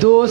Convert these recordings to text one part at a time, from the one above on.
2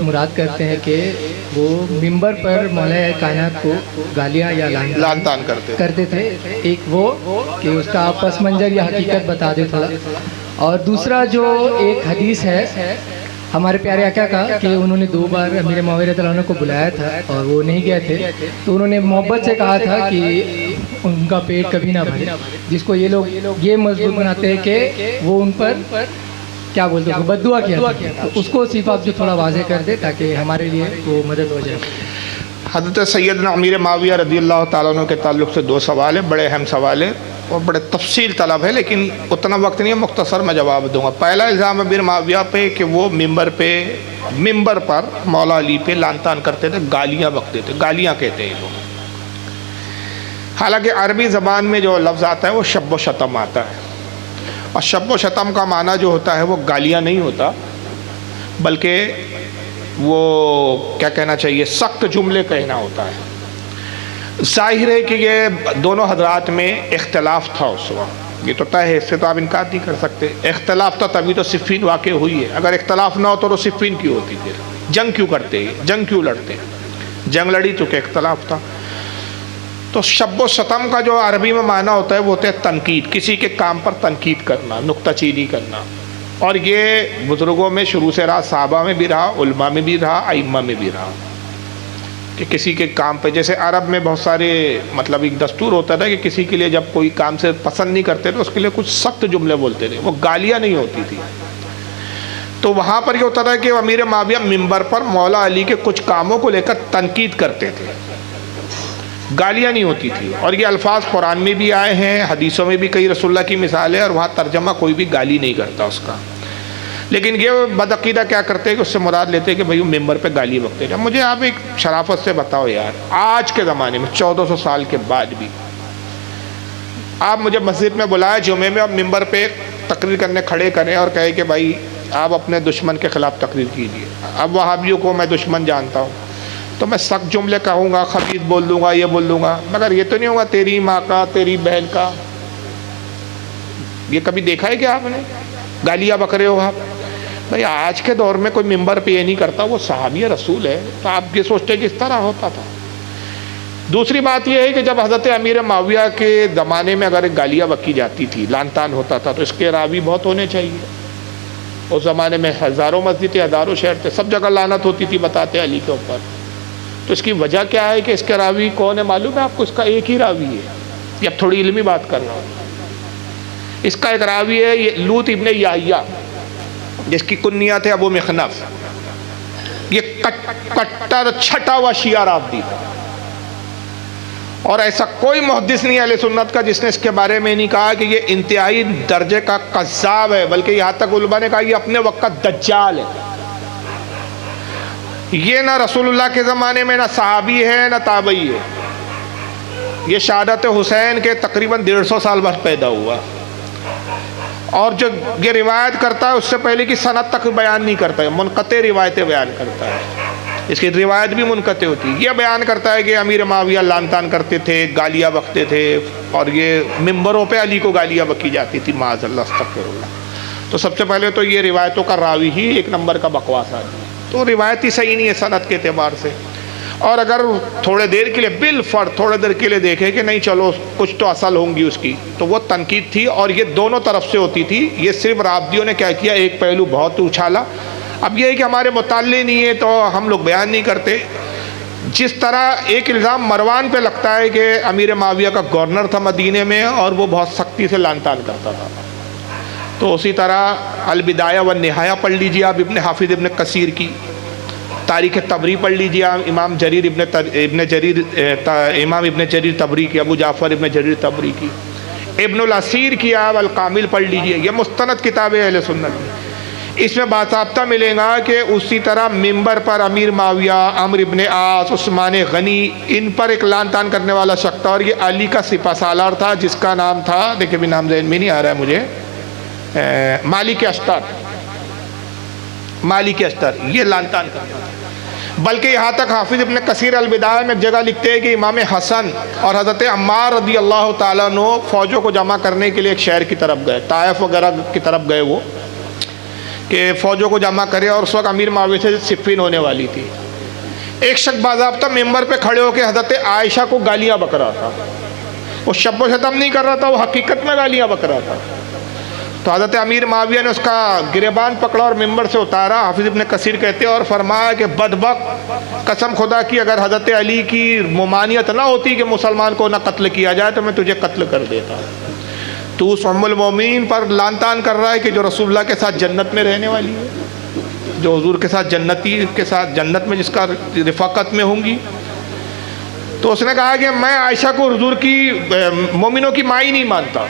مراد کرتے ہیں کہ وہ ممبر پر مولا کائنات کو گالیاں یا لعن طعن کرتے تھے. ایک وہ کہ اس کا پس منظر یا حقیقت بتا دے تھوڑا. اور دوسرا جو ایک حدیث ہے ہمارے پیارے آقا کا کہ انہوں نے 2 بار امیر معاویہ رضی اللہ عنہ کو بلایا تھا اور وہ نہیں گئے تھے، تو انہوں نے محبت سے کہا تھا کہ ان کا پیٹ کبھی نہ بھرے، جس کو یہ لوگ یہ مضبوط بناتے ہیں کہ وہ ان پر کیا بولتے ہیں بد دعا کیا تھا. تو اس کو صرف آپ جو تھوڑا واضح کر دیں تاکہ ہمارے لیے وہ مدد ہو جائے. حضرت سیدنا امیر معاویہ رضی اللہ تعالیٰ عنہ کے تعلق سے 2 سوال ہیں، بڑے اہم سوال ہیں اور بڑے تفصیل طلب ہے، لیکن اتنا وقت نہیں ہے، مختصر میں جواب دوں گا. پہلا الزام امیر معاویہ پہ کہ وہ ممبر پر مولا علی پہ لعن طعن کرتے تھے، گالیاں بکتے تھے، گالیاں کہتے ہیں لوگ. حالانکہ عربی زبان میں جو لفظ آتا ہے وہ شب و شتم آتا ہے، اور شب و شتم کا معنی جو ہوتا ہے وہ گالیاں نہیں ہوتا، بلکہ وہ کیا کہنا چاہیے سخت جملے کہنا ہوتا ہے. ظاہر ہے کہ یہ دونوں حضرات میں اختلاف تھا اس وقت، یہ تو طے ہے، اس سے تو آپ انکار نہیں کر سکتے. اختلاف تھا تبھی تو صفین واقع ہوئی ہے. اگر اختلاف نہ ہوتا تو صفین کیوں ہوتی پھر؟ جنگ کیوں کرتے، جنگ کیوں لڑتے؟ جنگ لڑی تو کہ اختلاف تھا. تو شب و شتم کا جو عربی میں معنی ہوتا ہے وہ ہوتا ہے تنقید، کسی کے کام پر تنقید کرنا، نکتہ چینی کرنا. اور یہ بزرگوں میں شروع سے رہا، صحابہ میں بھی رہا، علماء میں بھی رہا، ائمہ میں بھی رہا، کہ کسی کے کام پہ، جیسے عرب میں بہت سارے مطلب ایک دستور ہوتا تھا کہ کسی کے لیے جب کوئی کام سے پسند نہیں کرتے تو اس کے لیے کچھ سخت جملے بولتے تھے، وہ گالیاں نہیں ہوتی تھی. تو وہاں پر یہ ہوتا تھا کہ امیر معاویہ ممبر پر مولا علی کے کچھ کاموں کو لے کر تنقید کرتے تھے، گالیاں نہیں ہوتی تھی. اور یہ الفاظ قرآن میں بھی آئے ہیں، حدیثوں میں بھی کئی رسول اللہ کی مثال ہے، اور وہاں ترجمہ کوئی بھی گالی نہیں کرتا اس کا. لیکن یہ بدعقیدہ کیا کرتے ہیں کہ اس سے مراد لیتے ہیں کہ بھئی ممبر پہ گالی بکتے ہیں. مجھے آپ ایک شرافت سے بتاؤ یار، آج کے زمانے میں 1400 سال کے بعد بھی آپ مجھے مسجد میں بلائے جمعے میں، اور ممبر پہ تقریر کرنے کھڑے کریں اور کہے کہ بھائی آپ اپنے دشمن کے خلاف تقریر کیجیے. اب وہابیوں کو میں دشمن جانتا ہوں تو میں سخت جملے کہوں گا، خبیث بول دوں گا، یہ بول دوں گا، مگر یہ تو نہیں ہوگا تیری ماں کا، تیری بہن کا. یہ کبھی دیکھا ہے کہ آپ نے گالیاں بک رہے ہو آپ؟ بھائی آج کے دور میں کوئی ممبر پہ یہ نہیں کرتا، وہ صحابی رسول ہے، تو آپ یہ سوچتے ہیں کہ اس طرح ہوتا تھا. دوسری بات یہ ہے کہ جب حضرت امیر معاویہ کے زمانے میں اگر گالیاں بکی جاتی تھی، لعن طعن ہوتا تھا، تو اس کے راوی بہت ہونے چاہیے. اس زمانے میں ہزاروں مسجد، ہزاروں شہر تھے، سب جگہ لعنت ہوتی تھی بتاتے علی کے اوپر. تو اس کی وجہ کیا ہے کہ اس کے راوی کون ہے معلوم ہے آپ کو؟ اس کا ایک ہی راوی ہے. یہ اب تھوڑی علمی بات کر رہا ہوں. اس کا ایک راوی ہے یہ لوط ابن یحییٰ، جس کی کنیت ہے ابو مخنف. یہ کٹر چھٹا ہوا شیعہ رافضی تھا، اور ایسا کوئی محدث نہیں اہل سنت کا جس نے اس کے بارے میں نہیں کہا کہ یہ انتہائی درجے کا کذاب ہے، بلکہ یہاں تک علماء نے کہا یہ اپنے وقت کا دجال ہے. یہ نہ رسول اللہ کے زمانے میں نہ صحابی ہے نہ تابعی ہے. یہ شہادت حسین کے تقریباً 150 سال بعد پیدا ہوا، اور جو یہ روایت کرتا ہے اس سے پہلے کی سند تک بیان نہیں کرتا ہے، منقطع روایتیں بیان کرتا ہے. اس کی روایت بھی منقطع ہوتی ہے. یہ بیان کرتا ہے کہ امیر معاویہ لعن طعن کرتے تھے، گالیاں بکتے تھے، اور یہ ممبروں پہ علی کو گالیاں بکی جاتی تھی، معاذ اللہ استغفر اللہ. تو سب سے پہلے تو یہ روایتوں کا راوی ہی ایک نمبر کا بکواس آدمی، تو روایت ہی صحیح نہیں ہے سند کے اعتبار سے. اور اگر تھوڑے دیر کے لیے بالفرض تھوڑے دیر کے لیے دیکھیں کہ نہیں چلو کچھ تو اصل ہوں گی اس کی، تو وہ تنقید تھی، اور یہ دونوں طرف سے ہوتی تھی. یہ صرف رافضیوں نے کیا کیا، ایک پہلو بہت اچھالا. اب یہ ہے کہ ہمارے مطالعے نہیں ہے تو ہم لوگ بیان نہیں کرتے. جس طرح ایک الزام مروان پہ لگتا ہے کہ امیر معاویہ کا گورنر تھا مدینے میں اور وہ بہت سختی سے لعن طعن کرتا تھا، تو اسی طرح البدایہ والنہایہ پڑھ لیجیے آپ ابن حافظ ابن کثیر کی، تاریخ طبری پڑھ لیجیے آپ امام ابن جریر طبری کی، ابو جعفر ابن جریر طبری کی، ابن الاسیر کی آپ الکامل پڑھ لیجیے. یہ مستند کتابیں اہل سنت میں. اس میں باضابطہ ملے گا کہ اسی طرح ممبر پر امیر معاویہ، عمرو ابن عاص، عثمان غنی، ان پر ایک لعن طعن کرنے والا شخص تھا، اور یہ علی کا سپہ سالار تھا جس کا نام تھا، دیکھیں بھی نام ذہن میں نہیں آ رہا ہے مجھے، مالک اشتر. مالک اشتر یہ لعن طعن کرتا تھا. بلکہ یہاں تک حافظ ابن کثیر البدایہ میں ایک جگہ لکھتے ہیں کہ امام حسن اور حضرت عمار رضی اللہ تعالیٰ عنہ فوجوں کو جمع کرنے کے لیے ایک شہر کی طرف گئے، طائف وغیرہ کی طرف گئے. وہ کہ فوجوں کو جمع کرے، اور اس وقت امیر معاویہ سے صفین ہونے والی تھی۔ ایک شخص باضابطہ ممبر پہ کھڑے ہو کے حضرت عائشہ کو گالیاں بک رہا تھا۔ وہ شب و شتم نہیں کر رہا تھا، وہ حقیقت میں گالیاں بک رہا تھا۔ تو حضرت امیر معاویہ نے اس کا گریبان پکڑا اور ممبر سے اتارا، حافظ ابن کثیر کہتے ہیں، اور فرمایا کہ بدبخت، قسم خدا کی اگر حضرت علی کی ممانعت نہ ہوتی کہ مسلمان کو نہ قتل کیا جائے تو میں تجھے قتل کر دیتا۔ تو اس ام المومنین پر لعن طعن کر رہا ہے کہ جو رسول اللہ کے ساتھ جنت میں رہنے والی ہے، جو حضور کے ساتھ جنت میں جس کا رفاقت میں ہوں گی۔ تو اس نے کہا کہ میں عائشہ کو حضور کی مومنوں کی ماں ہی نہیں مانتا۔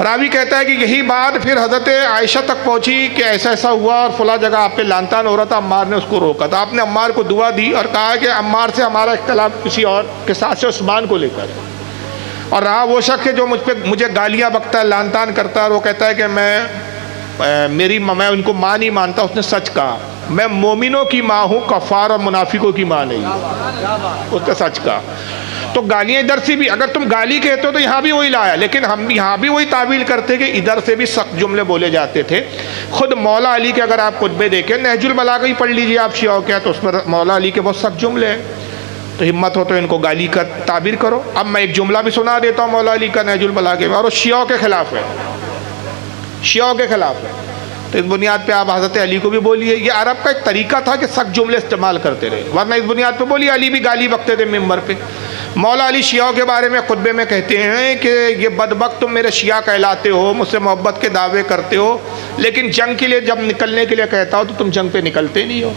راوی کہتا ہے کہ یہی بات پھر حضرت عائشہ تک پہنچی کہ ایسا ایسا ہوا اور فلاں جگہ آپ پہ لعن طعن ہو رہا تھا، عمار نے اس کو روکا تھا۔ آپ نے عمار کو دعا دی اور کہا کہ عمار سے ہمارا اختلاف کسی اور کے ساتھ سے عثمان کو لے کر، اور رہا وہ شخص جو مجھے گالیاں بکتا ہے، لعن طعن کرتا ہے، اور وہ کہتا ہے کہ میں ان کو ماں نہیں مانتا۔ اس نے سچ کہا، میں مومنوں کی ماں ہوں، کفار اور منافقوں کی ماں نہیں ہوں۔ اس نے سچ کہا۔ تو گالیاں ادھر سے بھی، اگر تم گالی کہتے ہو تو یہاں بھی وہی لایا، لیکن ہم یہاں بھی وہی تعویل کرتے کہ ادھر سے بھی سخت جملے بولے جاتے تھے۔ خود مولا علی کے اگر آپ خطبے دیکھیں، نہج البلاغہ ہی پڑھ لیجئے آپ شیعوں کے، تو اس میں مولا علی کے بہت سخت جملے ہیں۔ تو ہمت ہو تو ان کو گالی کا تعبیر کرو۔ اب میں ایک جملہ بھی سنا دیتا ہوں مولا علی کا نہج البلاغہ میں، اور وہ شیعوں کے خلاف ہے، شیعوں کے خلاف ہے۔ تو اس بنیاد پہ آپ حضرت علی کو بھی بولیے۔ یہ عرب کا ایک طریقہ تھا کہ سخت جملے استعمال کرتے رہے، ورنہ اس بنیاد پہ بولیے۔ علی بھی گالی بکتے تھے ممبر پہ۔ مولا علی شیعوں کے بارے میں خطبے میں کہتے ہیں کہ یہ بدبخت، تم میرے شیعہ کہلاتے ہو، مجھ سے محبت کے دعوے کرتے ہو، لیکن جنگ کے لیے جب نکلنے کے لیے کہتا ہو تو تم جنگ پہ نکلتے نہیں ہو۔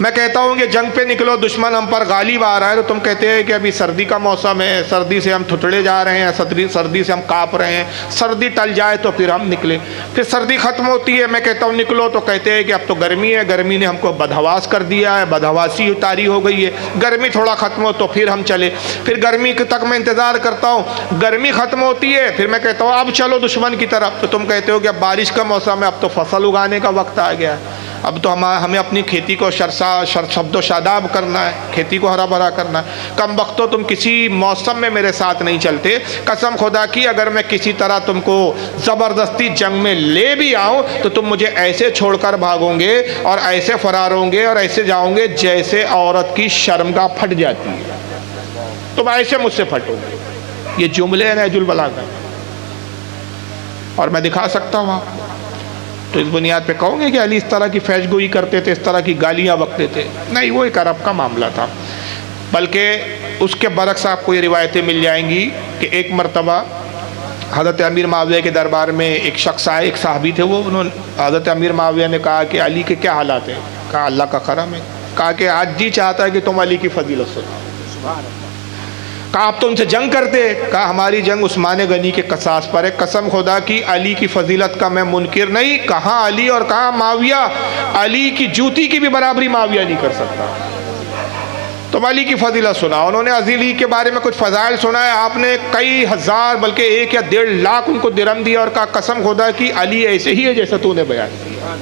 میں کہتا ہوں کہ جنگ پہ نکلو، دشمن ہم پر غالب آ رہا ہے، تو تم کہتے ہیں کہ ابھی سردی کا موسم ہے، سردی سے ہم تھتڑے جا رہے ہیں، سردی سے ہم کانپ رہے ہیں، سردی ٹل جائے تو پھر ہم نکلیں۔ پھر سردی ختم ہوتی ہے، میں کہتا ہوں نکلو، تو کہتے ہیں کہ اب تو گرمی ہے، گرمی نے ہم کو بدحواس کر دیا ہے، بدحواسی طاری ہو گئی ہے، گرمی تھوڑا ختم ہو تو پھر ہم چلے۔ پھر گرمی تک میں انتظار کرتا ہوں، گرمی ختم ہوتی ہے، پھر میں کہتا ہوں اب چلو دشمن کی طرف، تو تم کہتے ہو کہ اب بارش کا موسم ہے، اب تو فصل اگانے کا وقت آ گیا ہے، اب تو ہمیں اپنی کھیتی کو شبد و شاداب کرنا ہے، کھیتی کو ہرا بھرا کرنا ہے۔ کم وقتوں تم کسی موسم میں میرے ساتھ نہیں چلتے۔ قسم خدا کی اگر میں کسی طرح تم کو زبردستی جنگ میں لے بھی آؤں تو تم مجھے ایسے چھوڑ کر بھاگوں گے اور ایسے فرار ہوں گے اور ایسے جاؤں گے جیسے عورت کی شرمگاہ پھٹ جاتی ہے، تم ایسے مجھ سے پھٹو گے۔ یہ جملے ہیں نہج البلاغہ، اور میں دکھا سکتا ہوں آپ کو۔ تو اس بنیاد پہ کہوں گے کہ علی اس طرح کی فیش گوئی کرتے تھے، اس طرح کی گالیاں بکتے تھے؟ نہیں، وہ ایک عرب کا معاملہ تھا۔ بلکہ اس کے برعکس آپ کو یہ روایتیں مل جائیں گی کہ ایک مرتبہ حضرت امیر معاویہ کے دربار میں ایک شخص آئے، ایک صحابی تھے، انہوں نے حضرت امیر معاویہ نے کہا کہ علی کے کیا حالات ہیں؟ کہا اللہ کا کرم ہے۔ کہا کہ آج جی چاہتا ہے کہ تم علی کی فضیلت سناؤ۔ کہا آپ تو ان سے جنگ کرتے؟ کہا ہماری جنگ عثمان غنی کے قصاص پر ہے، قسم خدا کی علی کی فضیلت کا میں منکر نہیں، کہاں علی اور کہاں معاویہ، علی کی جوتی کی بھی برابری معاویہ نہیں کر سکتا۔ تم علی کی فضیلت سنا۔ انہوں نے علی کے بارے میں کچھ فضائل سنا ہے، آپ نے کئی ہزار بلکہ 1 یا 1.5 لاکھ ان کو درہم دیا اور کہا قسم خدا کی علی ایسے ہی ہے جیسا تو نے بیان کیا۔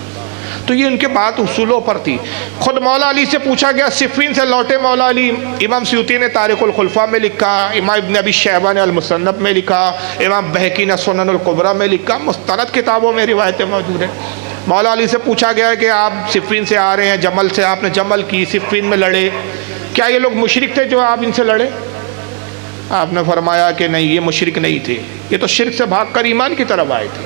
تو یہ ان کے بات اصولوں پر تھی۔ خود مولا علی سے پوچھا گیا، صفین سے لوٹے مولا علی، امام سیوطی نے تاریخ الخلفاء میں لکھا، امام ابن ابی شیبہ نے المصنف میں لکھا، امام بہقی نے سنن الکبریٰ میں لکھا، مستند کتابوں میں روایتیں موجود ہیں۔ مولا علی سے پوچھا گیا کہ آپ صفین سے آ رہے ہیں، جمل سے، آپ نے جمل کی، صفین میں لڑے، کیا یہ لوگ مشرک تھے جو آپ ان سے لڑے؟ آپ نے فرمایا کہ نہیں، یہ مشرک نہیں تھے، یہ تو شرک سے بھاگ کر ایمان کی طرف آئے تھے۔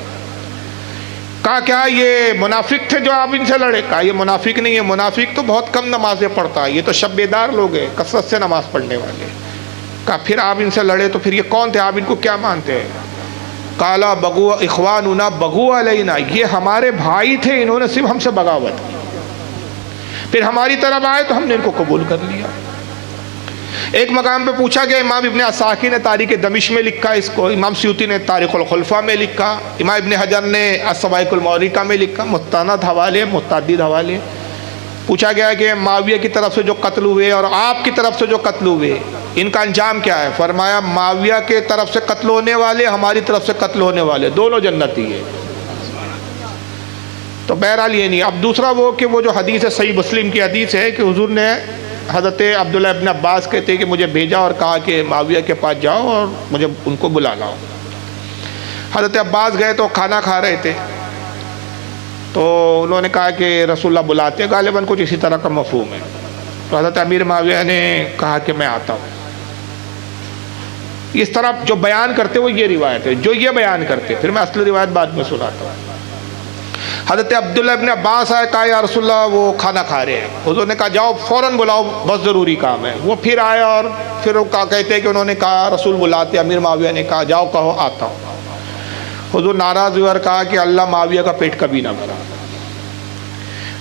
کہا کیا یہ منافق تھے جو آپ ان سے لڑے؟ کہا یہ منافق نہیں ہے، منافق تو بہت کم نمازیں پڑھتا ہے، یہ تو شب بیدار لوگ ہیں، کثرت سے نماز پڑھنے والے۔ کہا پھر آپ ان سے لڑے تو پھر یہ کون تھے، آپ ان کو کیا مانتے ہیں؟ قالا بغوا اخواننا بغوا علینا، یہ ہمارے بھائی تھے، انہوں نے صرف ہم سے بغاوت کی، پھر ہماری طرف آئے تو ہم نے ان کو قبول کر لیا۔ ایک مقام پہ پوچھا گیا، امام ابن عساکر نے تاریخ دمشق میں لکھا اس کو، امام سیوطی نے تاریخ الخلفاء میں لکھا، امام ابن حجر نے الصواعق المورقہ میں لکھا، مستند حوالے، متعدد حوالے۔ پوچھا گیا کہ معاویہ کی طرف سے جو قتل ہوئے اور آپ کی طرف سے جو قتل ہوئے، ان کا انجام کیا ہے؟ فرمایا معاویہ کے طرف سے قتل ہونے والے، ہماری طرف سے قتل ہونے والے، دونوں جنتی ہیں۔ تو بہرحال یہ نہیں۔ اب دوسرا وہ کہ وہ جو حدیث ہے، صحیح مسلم کی حدیث ہے کہ حضور نے حضرت عبداللہ ابن عباس کہتے ہیں کہ مجھے بھیجا اور کہا کہ معاویہ کے پاس جاؤ اور مجھے ان کو بلا لاؤ۔ حضرت عباس گئے تو کھانا کھا رہے تھے، تو انہوں نے کہا کہ رسول اللہ بلاتے ہیں، غالباً کچھ اسی طرح کا مفہوم ہے. تو حضرت امیر معاویہ نے کہا کہ میں آتا ہوں. اس طرح جو بیان کرتے وہ یہ روایت ہے، جو یہ بیان کرتے. پھر میں اصل روایت بعد میں سناتا ہوں. حضرت عبداللہ ابن عباس آئے، کہا یا رسول اللہ وہ کھانا کھا رہے ہیں. حضور نے کہا جاؤ فوراً بلاؤ، بہت ضروری کام ہے. وہ پھر آئے اور پھر وہ کہتے ہیں کہ انہوں نے کہا رسول بلاتے. امیر معاویہ نے کہا جاؤ کہو آتا ہوں. حضور ناراض ہوئے اور کہا کہ اللہ معاویہ کا پیٹ کبھی نہ بھرا.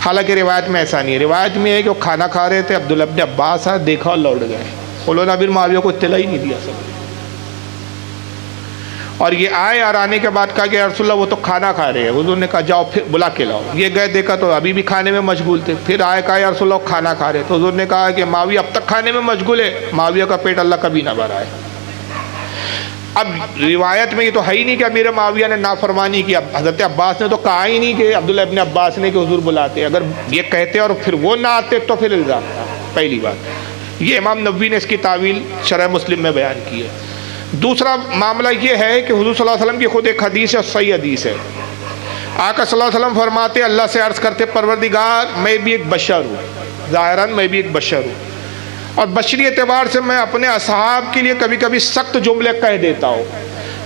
حالانکہ روایت میں ایسا نہیں ہے. روایت میں ہے کہ وہ کھانا کھا رہے تھے، عبداللہ ابن عباس آئے، دیکھا اور لوٹ گئے. انہوں نے امیر معاویہ کو اطلاع ہی نہیں دیا سب. اور یہ آئے اور آنے کے بعد کہا کہ یا رسول اللہ وہ تو کھانا کھا رہے ہیں. حضور نے کہا جاؤ پھر بلا کے لاؤ. یہ گئے، دیکھا تو ابھی بھی کھانے میں مشغول تھے. پھر آئے، کہا یا رسول اللہ کھانا کھا رہے. تو حضور نے کہا کہ معاویہ اب تک کھانے میں مشغول ہے، معاویہ کا پیٹ اللہ کبھی نہ بھرا ہے. اب روایت میں یہ تو ہے ہی نہیں کہ امیر معاویہ نے نافرمانی کی. حضرت عباس نے تو کہا ہی نہیں کہ عبداللہ ابن عباس نے کہ حضور بلاتے. اگر یہ کہتے اور پھر وہ نہ آتے تو پھر الزام تھا. پہلی بات یہ امام نووی نے اس کی تعویل شرح مسلم میں بیان کی ہے. دوسرا معاملہ یہ ہے کہ حضور صلی اللہ علیہ وسلم کی خود ایک حدیث ہے اور صحیح حدیث ہے. آقا صلی اللہ علیہ وسلم فرماتے اللہ سے عرض کرتے پروردگار میں بھی ایک بشر ہوں، ظاہراً میں بھی ایک بشر ہوں، اور بشری اعتبار سے میں اپنے اصحاب کے لیے کبھی کبھی سخت جملے کہہ دیتا ہوں،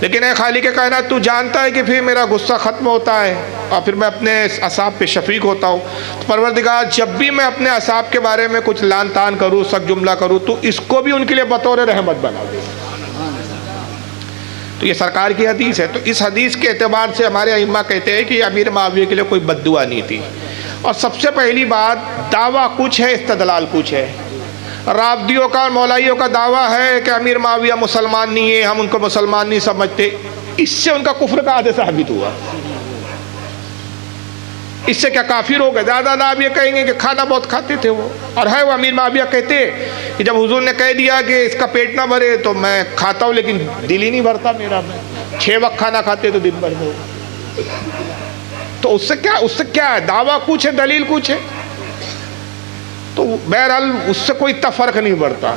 لیکن اے خالق کائنات تو جانتا ہے کہ پھر میرا غصہ ختم ہوتا ہے اور پھر میں اپنے اصحاب پہ شفیق ہوتا ہوں. تو پروردگار جب بھی میں اپنے اصحاب کے بارے میں کچھ لان تان کروں، سخت جملہ کروں، تو اس کو بھی ان کے لیے بطور رحمت بنا دے. تو یہ سرکار کی حدیث ہے. تو اس حدیث کے اعتبار سے ہمارے ائمہ کہتے ہیں کہ امیر معاویہ کے لیے کوئی بد دعا نہیں تھی. اور سب سے پہلی بات دعویٰ کچھ ہے، استدلال کچھ ہے. رافضیوں کا اور مولائیوں کا دعویٰ ہے کہ امیر معاویہ مسلمان نہیں ہے، ہم ان کو مسلمان نہیں سمجھتے. اس سے ان کا کفر کا حد ثابت ہوا. اس سے کیا کافر ہو گئے؟ زیادہ نہ آپ یہ کہیں گے کہ کھانا بہت کھاتے تھے وہ. اور ہے وہ امیر معاویہ کہتے کہ جب حضور نے کہہ دیا کہ اس کا پیٹ نہ بھرے تو میں کھاتا ہوں لیکن دل ہی نہیں بھرتا میرا. میں 6 وقت کھانا کھاتے تو دن بھر دو. تو اس سے کیا ہے؟ دعویٰ کچھ ہے، دلیل کچھ ہے. تو بہرحال اس سے کوئی اتنا فرق نہیں پڑتا.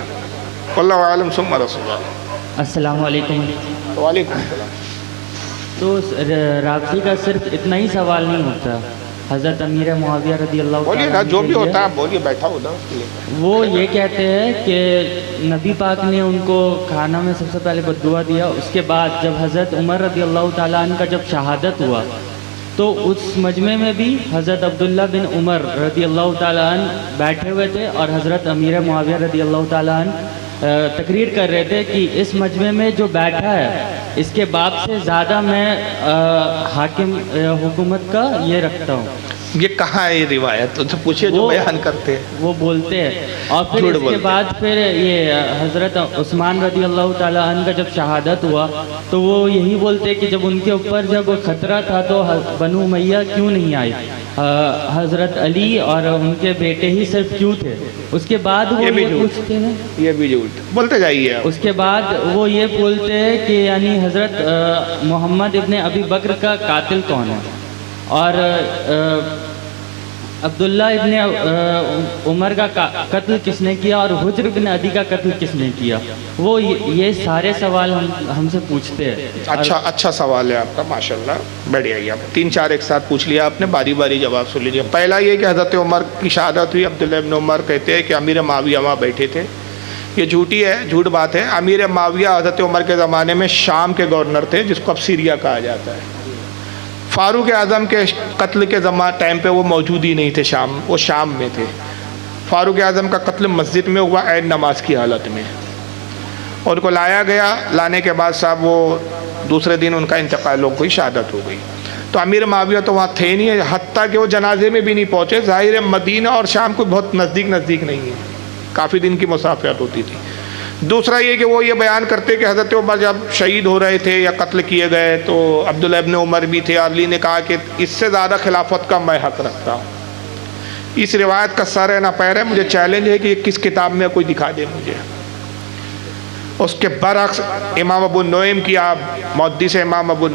واللہ عالم. ثم رسول اللہ. السلام علیکم. وعلیکم السلام. تو رافضی کا صرف اتنا ہی سوال نہیں ہوتا. حضرت امیر معاویہ رضی اللہ بولیے نا، تعالیٰ جو بھی ہوتا ہے بولیے، بیٹھا ہو نا. وہ یہ کہتے ہیں کہ نبی پاک نے ان کو کھانا میں سب سے پہلے بد دعا دیا. اس کے بعد جب حضرت عمر رضی اللہ تعالیٰ عنہ کا جب شہادت ہوا تو اس مجمع میں بھی حضرت عبداللہ بن عمر رضی اللہ تعالیٰ عنہ بیٹھے ہوئے تھے اور حضرت امیر معاویہ رضی اللہ تعالیٰ عنہ تقریر کر رہے تھے کہ اس مجمع میں جو بیٹھا ہے اس کے باپ سے زیادہ میں حاکم حکومت کا یہ رکھتا ہوں. یہ کہاں ہے یہ روایت؟ تو پوچھئے جو بیان کرتے ہیں. وہ بولتے ہیں. اور پھر اس کے بعد پھر یہ حضرت عثمان رضی اللہ تعالیٰ عنہ کا جب شہادت ہوا تو وہ یہی بولتے کہ جب ان کے اوپر جب خطرہ تھا تو بنو امیہ کیوں نہیں آئی، حضرت علی اور ان کے بیٹے ہی صرف کیوں تھے. اس کے بعد وہ یہ پوچھتے ہیں، یہ بھی جھوٹ بولتے جائیے. اس کے بعد وہ یہ بولتے ہیں کہ یعنی حضرت محمد ابن ابی بکر کا قاتل کون ہے، اور عبداللہ ابن عمر کا قتل کس نے کیا، اور حجر بن عدی کا قتل کس نے کیا. وہ یہ سارے سوال ہم سے پوچھتے ہیں. اچھا سوال ہے آپ کا، ماشاءاللہ. بڑھیا ہی. آپ 3-4 ایک ساتھ پوچھ لیا آپ نے، باری باری جواب سن لیجیے. پہلا یہ کہ حضرت عمر کی شہادت ہوئی. عبداللہ ابن عمر کہتے ہیں کہ امیر معاویہ وہاں بیٹھے تھے. یہ جھوٹی ہے، جھوٹ بات ہے. امیر معاویہ حضرت عمر کے زمانے میں شام کے گورنر تھے، جس کو اب سیریا کہا جاتا ہے. فاروق اعظم کے قتل کے ٹائم پہ وہ موجود ہی نہیں تھے شام، وہ شام میں تھے. فاروق اعظم کا قتل مسجد میں ہوا عین نماز کی حالت میں. ان کو لایا گیا، لانے کے بعد صاحب وہ دوسرے دن ان کا انتقال ہو گئی، شہادت ہو گئی. تو امیر معاویہ تو وہاں تھے نہیں، حتیٰ کہ وہ جنازے میں بھی نہیں پہنچے. ظاہر مدینہ اور شام کو بہت نزدیک نہیں ہے، کافی دن کی مسافت ہوتی تھی. دوسرا یہ کہ وہ یہ بیان کرتے کہ حضرت عمر جب شہید ہو رہے تھے یا قتل کیے گئے تو عبداللہ ابن عمر بھی تھے. علی نے کہا کہ اس سے زیادہ خلافت کا میں حق رکھتا ہوں. اس روایت کا سر ہے نہ پیر ہے. مجھے چیلنج ہے کہ یہ کس کتاب میں کوئی دکھا دے مجھے. اس کے برعکس امام ابو نعیم کی آپ محدث امام ابو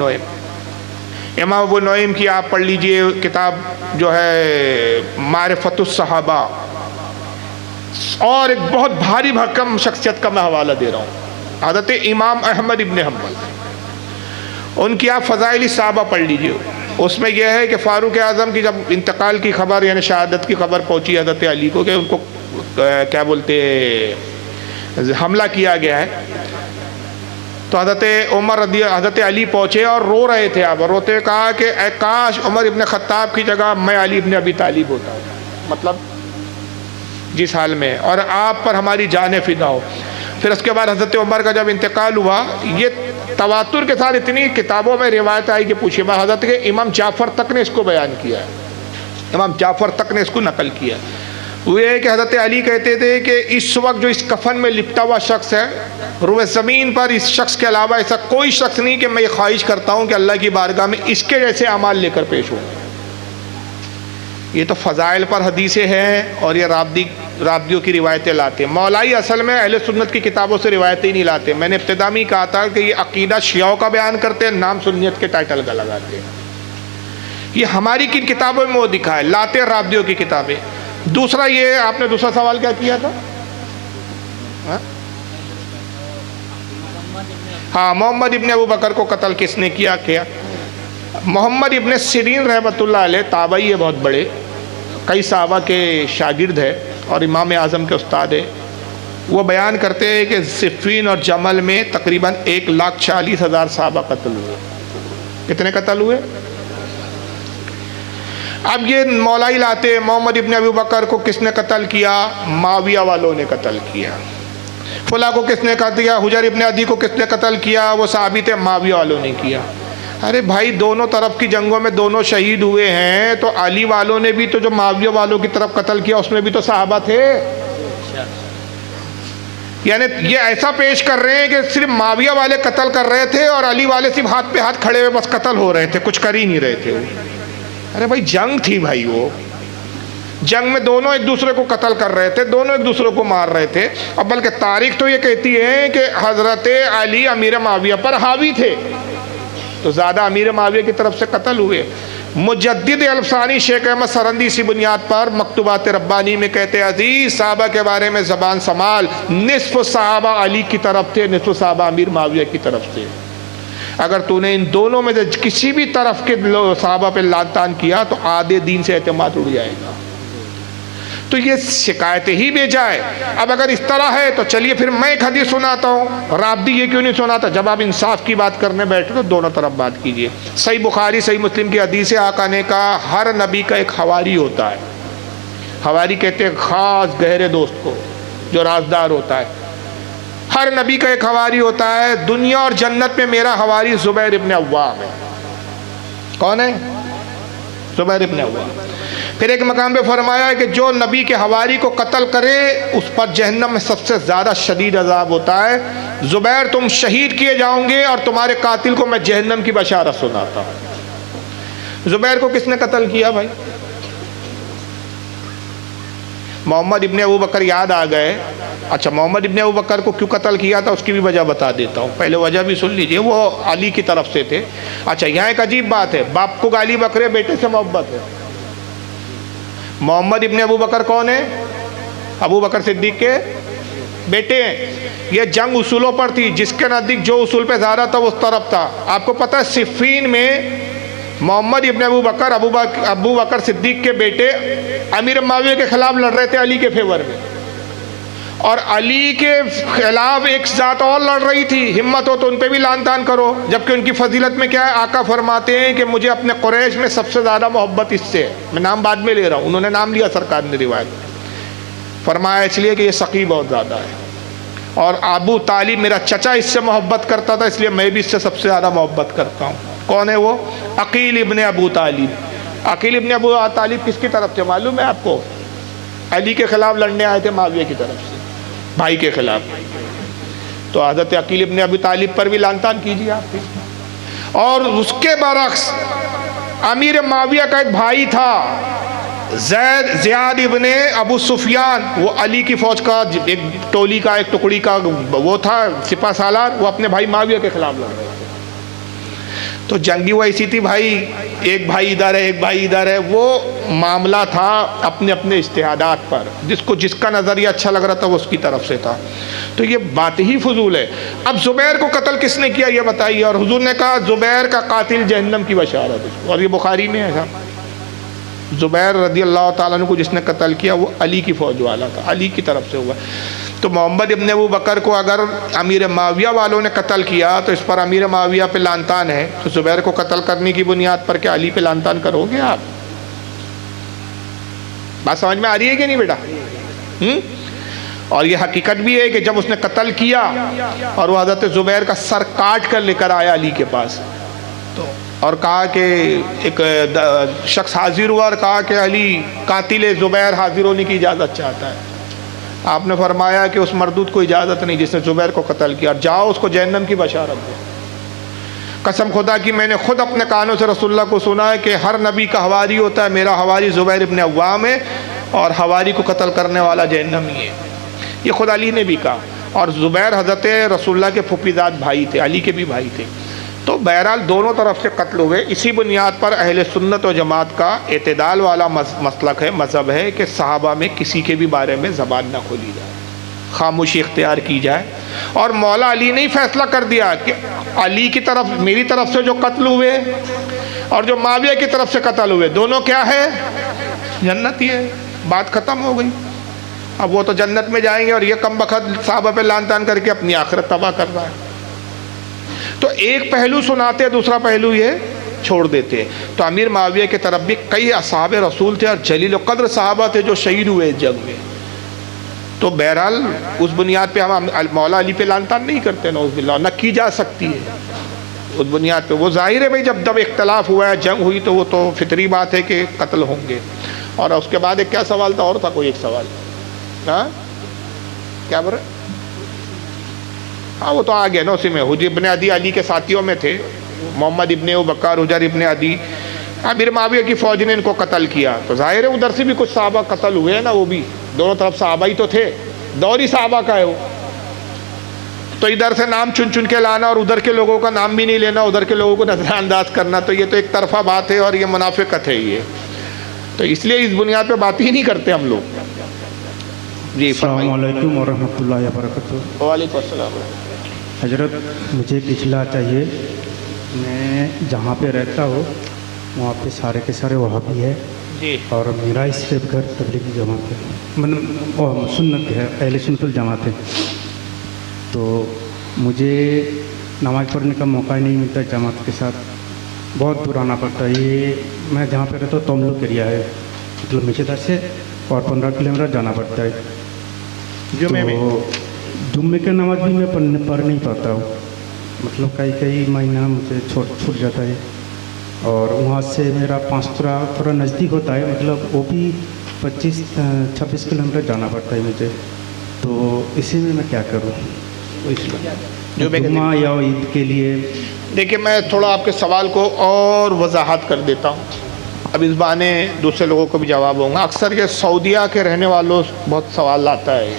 نعیم کی آپ پڑھ لیجئے کتاب جو ہے معرفت الصحابہ. اور ایک بہت بھاری بھرکم شخصیت کا میں حوالہ دے رہا ہوں، حضرت امام احمد ابن حنبل. ان کی آپ فضائل صحابہ پڑھ لیجئے. اس میں یہ ہے کہ فاروق اعظم کی جب انتقال کی خبر یعنی شہادت کی خبر پہنچی حضرت علی کو کہ ان کو کیا بولتے حملہ کیا گیا ہے، تو حضرت علی پہنچے اور رو رہے تھے. اب روتے کہا کہ اے کاش عمر ابن خطاب کی جگہ میں علی ابن ابی طالب ہوتا، مطلب جس حال میں، اور آپ پر ہماری جانیں فدا ہو. پھر اس کے بعد حضرت عمر کا جب انتقال ہوا، یہ تواتر کے ساتھ اتنی کتابوں میں روایت آئی کہ پوچھیے میں، حضرت کے امام جعفر تک نے اس کو بیان کیا ہے، امام جعفر تک نے اس کو نقل کیا. وہ یہ ہے کہ حضرت علی کہتے تھے کہ اس وقت جو اس کفن میں لپٹا ہوا شخص ہے، روئے زمین پر اس شخص کے علاوہ ایسا کوئی شخص نہیں کہ میں یہ خواہش کرتا ہوں کہ اللہ کی بارگاہ میں اس کے جیسے اعمال لے کر پیش ہوں. یہ تو فضائل پر حدیثیں ہیں اور یہ رابدیوں کی روایتیں لاتے ہیں. مولائی اصل میں اہل سنت کی کتابوں سے روایتیں نہیں لاتے. میں نے ابتدا میں کہا تھا کہ یہ عقیدہ شیعوں کا بیان کرتے ہیں، نام سنیت کے ٹائٹل کا لگاتے ہیں. یہ ہماری کن کتابوں میں وہ دکھا ہے، لاتے ہیں رابدیوں کی کتابیں. دوسرا یہ آپ نے دوسرا سوال کیا کیا تھا؟ ہاں، محمد ابن ابو بکر کو قتل کس نے کیا؟ محمد ابن سیرین رحمۃ اللہ علیہ تابعی ہے بہت بڑے، کئی صحابہ کے شاگرد ہے اور امام اعظم کے استاد ہے. وہ بیان کرتے ہیں کہ صفین اور جمل میں تقریباً 1,40,000 صحابہ قتل ہوئے. کتنے قتل ہوئے؟ اب یہ مولائی لاتے محمد ابن ابو بکر کو کس نے قتل کیا؟ معاویہ والوں نے قتل کیا. فلاں کو کس نے قتل کیا؟ حجر ابن عدی کو کس نے قتل کیا؟ وہ صحابی تھے، معاویہ والوں نے کیا. ارے بھائی، دونوں طرف کی جنگوں میں دونوں شہید ہوئے ہیں، تو علی والوں نے بھی تو جو معاویہ والوں کی طرف قتل کیا اس میں بھی تو صحابہ تھے. یعنی یہ ایسا پیش کر رہے ہیں کہ صرف معاویہ والے قتل کر رہے تھے اور علی والے صرف ہاتھ پہ ہاتھ کھڑے ہوئے بس قتل ہو رہے تھے، کچھ کر ہی نہیں رہے تھے. ارے بھائی، جنگ تھی بھائی، وہ جنگ میں دونوں ایک دوسرے کو قتل کر رہے تھے، دونوں ایک دوسرے کو مار رہے تھے. اب بلکہ تاریخ تو یہ کہتی ہے کہ حضرت علی امیر معاویہ پر حاوی تھے، تو زیادہ امیر معاویہ کی طرف سے قتل ہوئے. مجدد الفسانی شیخ احمد سرندی اسی بنیاد پر مکتوبات ربانی میں کہتے ہیں عزیز صحابہ کے بارے میں زبان سنبھال، نصف صحابہ علی کی طرف تھے، نصف صحابہ امیر معاویہ کی طرف سے. اگر تو نے ان دونوں میں سے کسی بھی طرف کے صحابہ پہ لعن طعن کیا تو آدھے دین سے اعتماد اڑ جائے گا. تو یہ شکایتیں ہی بھیجا ہے. اب اگر اس طرح ہے تو چلیے پھر میں ایک حدیث سناتا ہوں. رابدی یہ کیوں نہیں سناتا؟ جب آپ انصاف کی بات کرنے بیٹھے تو دونوں طرف بات کیجئے. صحیح بخاری صحیح مسلم کی حدیث ہے، آقا نے کہا ہر نبی کا ایک حواری ہوتا ہے. حواری کہتے ہیں خاص گہرے دوست کو جو رازدار ہوتا ہے. ہر نبی کا ایک حواری ہوتا ہے. دنیا اور جنت میں میرا حواری زبیر ابن عوام ہے. کون ہے؟ زبیر ابن عوام. پھر ایک مقام پہ فرمایا ہے کہ جو نبی کے حواری کو قتل کرے اس پر جہنم میں سب سے زیادہ شدید عذاب ہوتا ہے. زبیر تم شہید کیے جاؤں گے اور تمہارے قاتل کو میں جہنم کی بشارت سناتا ہوں. زبیر کو کس نے قتل کیا بھائی؟ محمد ابن ابو بکر یاد آ گئے. اچھا، محمد ابن ابو بکر کو کیوں قتل کیا تھا اس کی بھی وجہ بتا دیتا ہوں. پہلے وجہ بھی سن لیجئے. وہ علی کی طرف سے تھے. اچھا، یہاں ایک عجیب بات ہے، باپ کو گالی بکرے، بیٹے سے محبت ہے. محمد ابن ابو بکر کون ہے؟ ابو بکر صدیق کے بیٹے ہیں. یہ جنگ اصولوں پر تھی، جس کے نزدیک جو اصول پہ زیادہ تھا وہ اس طرف تھا. آپ کو پتہ ہے صفین میں محمد ابن ابو بکر ابو بکر صدیق کے بیٹے امیر معاویہ کے خلاف لڑ رہے تھے علی کے فیور میں، اور علی کے خلاف ایک ذات اور لڑ رہی تھی. ہمت ہو تو ان پہ بھی لعن طعن کرو. جبکہ ان کی فضیلت میں کیا ہے؟ آقا فرماتے ہیں کہ مجھے اپنے قریش میں سب سے زیادہ محبت اس سے ہے. میں نام بعد میں لے رہا ہوں، انہوں نے نام لیا سرکار نے روایت فرمایا اس لیے کہ یہ سقی بہت زیادہ ہے، اور ابو طالب میرا چچا اس سے محبت کرتا تھا، اس لیے میں بھی اس سے سب سے زیادہ محبت کرتا ہوں. کون ہے وہ؟ عقیل ابن ابو طالب. عقیل ابن ابو طالب کس کی طرف تھے معلوم ہے آپ کو؟ علی کے خلاف لڑنے آئے تھے معاویہ کی طرف سے، بھائی کے خلاف. تو حضرت عقیل ابن ابی طالب پر بھی لعن طعن کیجیے آپ. اور اس کے برعکس امیر معاویہ کا ایک بھائی تھا زیاد ابن ابو سفیان، وہ علی کی فوج کا ایک ٹولی کا ایک ٹکڑی کا وہ تھا سپہ سالار. وہ اپنے بھائی معاویہ کے خلاف لڑ رہے تھے. تو جنگی وہ ایسی تھی بھائی، ایک بھائی ادھر ہے ایک بھائی ادھر ہے. وہ معاملہ تھا اپنے اپنے اجتہادات پر، جس کو جس کا نظریہ اچھا لگ رہا تھا وہ اس کی طرف سے تھا. تو یہ بات ہی فضول ہے. اب زبیر کو قتل کس نے کیا یہ بتائیے, اور حضور نے کہا زبیر کا قاتل جہنم کی بشارت ہے, اور یہ بخاری میں ہے صاحب. زبیر رضی اللہ تعالیٰ عنہ کو جس نے قتل کیا وہ علی کی فوج والا تھا, علی کی طرف سے ہوا. تو محمد ابن ابو بکر کو اگر امیر معاویہ والوں نے قتل کیا تو اس پر امیر معاویہ پہ لعن طعن ہے, تو زبیر کو قتل کرنے کی بنیاد پر کیا علی پہ لعن طعن کرو گے آپ؟ بات سمجھ میں آ رہی ہے کہ نہیں بیٹا؟ اور یہ حقیقت بھی ہے کہ جب اس نے قتل کیا اور وہ حضرت زبیر کا سر کاٹ کر لے کر آیا علی کے پاس, تو اور کہا کہ ایک شخص حاضر ہوا اور کہا کہ علی قاتل زبیر حاضر ہونے کی اجازت چاہتا ہے. آپ نے فرمایا کہ اس مردود کو اجازت نہیں جس نے زبیر کو قتل کیا, جاؤ اس کو جہنم کی بشارت دو. قسم خدا کی میں نے خود اپنے کانوں سے رسول اللہ کو سنا ہے کہ ہر نبی کا حواری ہوتا ہے, میرا حواری زبیر ابن عوام ہے اور حواری کو قتل کرنے والا جہنمی ہے. یہ خود علی نے بھی کہا, اور زبیر حضرت رسول اللہ کے پھوپھیزاد بھائی تھے, علی کے بھی بھائی تھے. تو بہرحال دونوں طرف سے قتل ہوئے. اسی بنیاد پر اہل سنت و جماعت کا اعتدال والا مسلک ہے, مذہب ہے کہ صحابہ میں کسی کے بھی بارے میں زبان نہ کھولی جائے, خاموشی اختیار کی جائے. اور مولا علی نے ہی فیصلہ کر دیا کہ علی کی طرف, میری طرف سے جو قتل ہوئے اور جو معاویہ کی طرف سے قتل ہوئے, دونوں کیا ہے؟ جنتی ہے. بات ختم ہو گئی. اب وہ تو جنت میں جائیں گے اور یہ کم بخت صحابہ پہ لعن طعن کر کے اپنی آخرت تباہ کر رہا ہے. تو ایک پہلو سناتے, دوسرا پہلو یہ چھوڑ دیتے. تو امیر معاویہ کی طرف بھی کئی اصحاب رسول تھے اور جلیل القدر صحابہ تھے جو شہید ہوئے اس جنگ میں. تو بہرحال اس بنیاد پہ ہم مولا علی پہ لعن طعن نہیں کرتے, نعوذ باللہ, نہ کی جا سکتی ہے اس بنیاد پہ. وہ ظاہر ہے بھائی جب اختلاف ہوا ہے, جنگ ہوئی, تو وہ تو فطری بات ہے کہ قتل ہوں گے. اور اس کے بعد ایک کیا سوال تھا, اور تھا کوئی ایک سوال, ہاں کیا بول رہے؟ ہاں وہ تو آ گیا نا اسی میں. حجر ابن عدی علی کے ساتھیوں میں تھے, محمد ابن ابو بکر, حجر ابن عدی. امیر معاویہ کی فوج نے ان کو قتل کیا, تو ظاہر ہے ادھر سے بھی کچھ صحابہ قتل ہوئے ہیں نا, وہ بھی دونوں طرف صحابہ ہی تو تھے, دور ہی صحابہ کا ہے وہ. تو ادھر سے نام چن چن کے لانا اور ادھر کے لوگوں کا نام بھی نہیں لینا, ادھر کے لوگوں کو نظر انداز کرنا, تو یہ تو ایک طرفہ بات ہے اور یہ منافقت ہے یہ. تو اس لیے اس بنیاد پہ بات ہی نہیں کرتے ہم لوگ. جی السلام علیکم ورحمۃ اللہ وبرکاتہ. وعلیکم السلام. حضرت مجھے اطلاع چاہیے, میں جہاں پہ رہتا ہوں وہاں پہ سارے کے سارے وہابی ہے, جی, اور میرا اس سے گھر تبلیغی جماعت ہے, مطلب سنت ہے, اہل سنت الجماعت ہے. تو مجھے نماز پڑھنے کا موقع ہی نہیں ملتا جماعت کے ساتھ, بہت دور آنا پڑتا ہے. یہ میں جہاں پہ رہتا ہوں توملوک ایریا ہے, مطلب میچے سے اور 15 کلومیٹر جانا پڑتا ہے. جمعے میں جمعے کی نماز بھی میں پڑھ نہیں پاتا ہوں, مطلب کئی مہینہ مجھے چھوٹ جاتا ہے. اور وہاں سے میرا پانچپورہ تھوڑا نزدیک ہوتا ہے, مطلب وہ بھی 25-26 کلومیٹر جانا پڑتا ہے مجھے. تو اسی میں کیا کروں, جمعہ یا عید کے لیے؟ دیکھیں میں تھوڑا آپ کے سوال کو اور وضاحت کر دیتا ہوں, اب اس بہانے دوسرے لوگوں کو بھی جواب ہوں گا. اکثر یہ سعودیہ کے رہنے والوں بہت سوال آتا ہے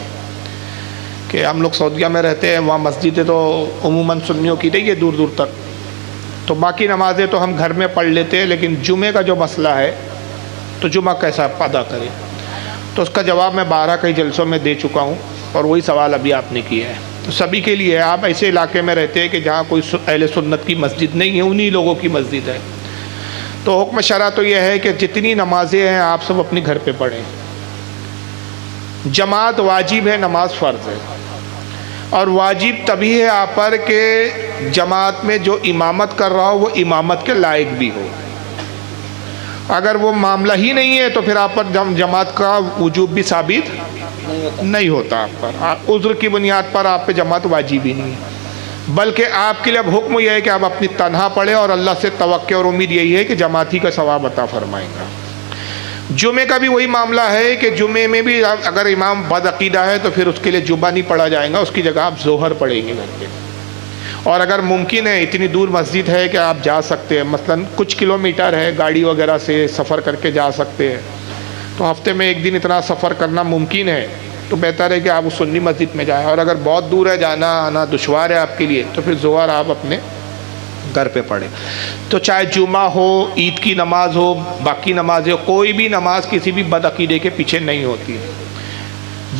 کہ ہم لوگ سعودیہ میں رہتے ہیں, وہاں مسجدیں تو عموماً سنیوں کی رہی ہے دور دور تک, تو باقی نمازیں تو ہم گھر میں پڑھ لیتے ہیں, لیکن جمعے کا جو مسئلہ ہے تو جمعہ کیسا ادا کریں. تو اس کا جواب میں 12 کئی جلسوں میں دے چکا ہوں, اور وہی سوال ابھی آپ نے کیا ہے. تو سبھی کے لیے ہے, آپ ایسے علاقے میں رہتے ہیں کہ جہاں کوئی اہل سنت کی مسجد نہیں ہے, انہی لوگوں کی مسجد ہے, تو حکم شرع تو یہ ہے کہ جتنی نمازیں ہیں آپ سب اپنے گھر پہ پڑھیں. جماعت واجب ہے, نماز فرض ہے, اور واجب تبھی ہے آپ پر کہ جماعت میں جو امامت کر رہا ہو وہ امامت کے لائق بھی ہو. اگر وہ معاملہ ہی نہیں ہے تو پھر آپ پر جماعت کا وجوب بھی ثابت نہیں ہوتا. آپ پر عذر کی بنیاد پر آپ پہ جماعت واجب ہی نہیں ہے, بلکہ آپ کے لیے اب حکم یہ ہے کہ آپ اپنی تنہا پڑھیں, اور اللہ سے توقع اور امید یہی ہے کہ جماعتی کا ثواب عطا فرمائیں گا. جمعے کا بھی وہی معاملہ ہے کہ جمعے میں بھی اگر امام بد عقیدہ ہے تو پھر اس کے لیے جمعہ نہیں پڑھا جائے گا, اس کی جگہ آپ ظہر پڑھیں گے گھر پہ. اور اگر ممکن ہے, اتنی دور مسجد ہے کہ آپ جا سکتے ہیں, مثلا کچھ کلومیٹر ہے, گاڑی وغیرہ سے سفر کر کے جا سکتے ہیں, تو ہفتے میں ایک دن اتنا سفر کرنا ممکن ہے, تو بہتر ہے کہ آپ اس سنی مسجد میں جائیں. اور اگر بہت دور ہے, جانا آنا دشوار ہے آپ کے لیے, تو پھر ظہر آپ اپنے گھر پہ پڑھیں. تو چاہے جمعہ ہو, عید کی نماز ہو, باقی نماز ہو, کوئی بھی نماز کسی بھی بد عقیدے کے پیچھے نہیں ہوتی.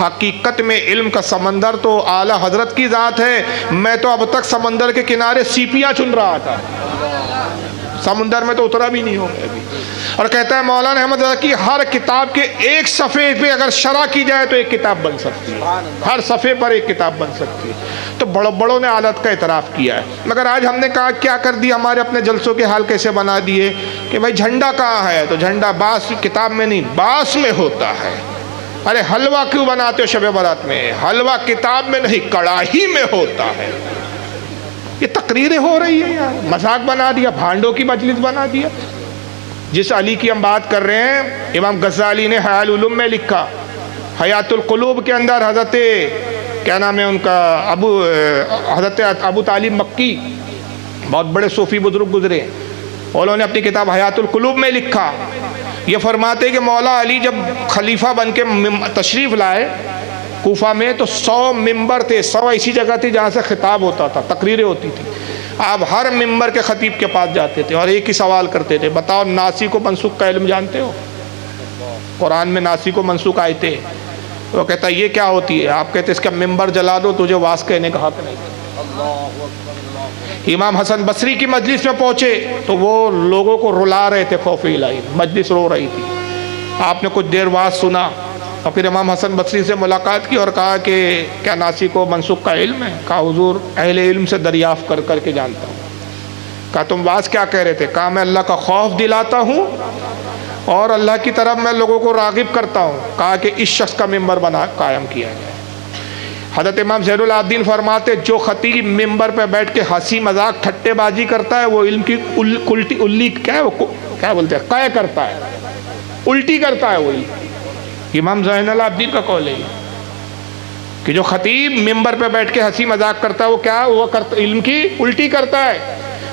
حقیقت میں علم کا سمندر تو اعلیٰ حضرت کی ذات ہے. میں تو اب تک سمندر کے کنارے سیپیاں چن رہا تھا, سمندر میں تو اترا بھی نہیں ہوں میں بھی. اور کہتا ہے مولانا احمد رضا کی ہر کتاب کے ایک صفحے پہ اگر شرح کی جائے تو ایک کتاب بن سکتی ہے, ہر صفحے پر ایک کتاب بن سکتی ہے. تو بڑوں نے حالت کا اعتراف کیا ہے. مگر آج ہم نے کہا کیا کر دیا, ہمارے اپنے جلسوں کے حال کیسے بنا دیے کہ بھائی جھنڈا کہاں ہے, تو جھنڈا باس کتاب میں نہیں باس میں ہوتا ہے. ارے حلوہ کیوں بناتے ہو شب برات میں, حلوہ کتاب میں نہیں کڑاہی میں ہوتا ہے. یہ تقریریں ہو رہی ہیں یار, مذاق بنا دیا, بھانڈوں کی مجلس بنا دیا. جس علی کی ہم بات کر رہے ہیں امام غزالی نے حیاء العلوم میں لکھا, حیات القلوب کے اندر حضرت کیا نام ہے ان کا حضرت ابو طالب مکی بہت بڑے صوفی بزرگ گزرے, انہوں نے اپنی کتاب حیات القلوب میں لکھا. یہ فرماتے کہ مولا علی جب خلیفہ بن کے تشریف لائے کوفہ میں تو 100 ممبر تھے, 100 ایسی جگہ تھی جہاں سے خطاب ہوتا تھا, تقریریں ہوتی تھی. آپ ہر ممبر کے خطیب کے پاس جاتے تھے اور ایک ہی سوال کرتے تھے, بتاؤ ناسخ و منسوخ کا علم جانتے ہو؟ قرآن میں ناسخ و منسوخ آئے تھے. وہ کہتا ہے یہ کیا ہوتی ہے؟ آپ کہتے اس کا ممبر جلا دو, تجھے واز کہنے کا حق نہیں. امام حسن بصری کی مجلس میں پہنچے تو وہ لوگوں کو رلا رہے تھے, خوف الہی, مجلس رو رہی تھی. آپ نے کچھ دیر واز سنا اور پھر امام حسن بصری سے ملاقات کی اور کہا کہ کیا ناسخ و منسوخ کا علم ہے؟ کہا حضور اہل علم سے دریافت کر کر کے جانتا ہوں. کہا تم واز کیا کہہ رہے تھے؟ کہا میں اللہ کا خوف دلاتا ہوں اور اللہ کی طرف میں لوگوں کو راغب کرتا ہوں. کہا کہ اس شخص کا ممبر بنا قائم کیا جائے. حضرت امام زین العابدین فرماتے جو خطیب ممبر پہ بیٹھ کے ہنسی مذاق ٹھٹے بازی کرتا ہے وہ علم کی الٹی کیا ہے, وہ کیا بولتے ہیں, قے کرتا ہے, الٹی کرتا ہے. وہی امام زین العابدین کا قول ہے کہ جو خطیب ممبر پہ بیٹھ کے ہنسی مذاق کرتا ہے وہ کیا, وہ علم کی الٹی کرتا ہے.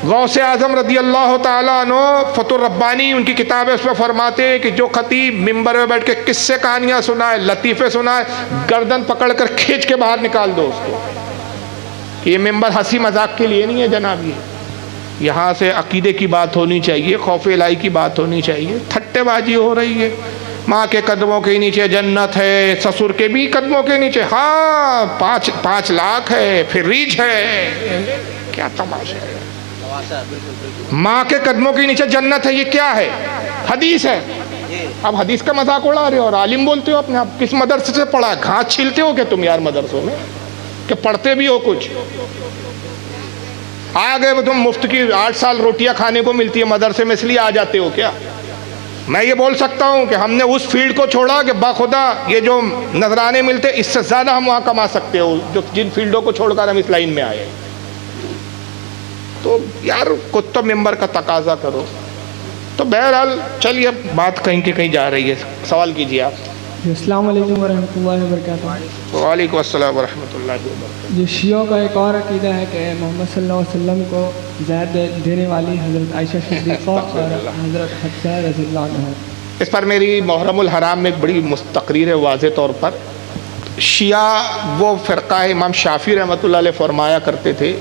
غوث اعظم رضی اللہ تعالیٰ عنہ فتح الربانی ان کی کتاب ہے, اس میں فرماتے ہیں کہ جو خطیب ممبر پہ بیٹھ کے قصے کہانیاں سنائے, لطیفے سنائے, گردن پکڑ کر کھینچ کے باہر نکال دو اس کو. یہ ممبر ہنسی مذاق کے لیے نہیں ہے جناب, یہاں سے عقیدے کی بات ہونی چاہیے, خوف الہی کی بات ہونی چاہیے. ٹھٹے بازی ہو رہی ہے. ماں کے قدموں کے نیچے جنت ہے, سسر کے بھی قدموں کے نیچے ہاں 5 لاکھ ہے, پھر ریچ ہے. کیا تماشا ہے, ماں کے قدموں کے نیچے جنت ہے, یہ کیا ہے؟ حدیث ہے. اب حدیث کا مذاق اڑا رہے ہو اور عالم بولتے ہو اپنے آپ. کس مدرسے سے پڑھا؟ گھاس چھیلتے ہو کیا تم یار مدرسوں میں, کہ پڑھتے بھی ہو کچھ؟ آ گئے تم مفت کی 8 سال روٹیاں کھانے کو ملتی ہے مدرسے میں, اس لیے آ جاتے ہو کیا؟ میں یہ بول سکتا ہوں کہ ہم نے اس فیلڈ کو چھوڑا کہ باخدا یہ جو نذرانے ملتے اس سے زیادہ ہم وہاں کما سکتے ہو, جو جن فیلڈوں کو چھوڑ کر ہم اس لائن میں آئے. تو یار کچھ تو ممبر کا تقاضا کرو. تو بہرحال چلیے بات کہیں کہ کہیں جا رہی ہے. سوال کیجیے آپ. السلام علیکم ورحمۃ اللہ وبرکاتہ. وعلیکم السلام ورحمۃ اللہ وبرکاتہ. جو شیعوں کا ایک اور عقیدہ ہے کہ محمد صلی اللہ علیہ وسلم کو زید دینے والی حضرت عائشہ صدیقہ اور حضرت حفصہ رضی اللہ عنہ. اس پر میری محرم الحرام میں ایک بڑی مستقریر ہے واضح طور پر. شیعہ وہ فرقہ ہے, امام شافعی رحمۃ اللہ علیہ فرمایا کرتے تھے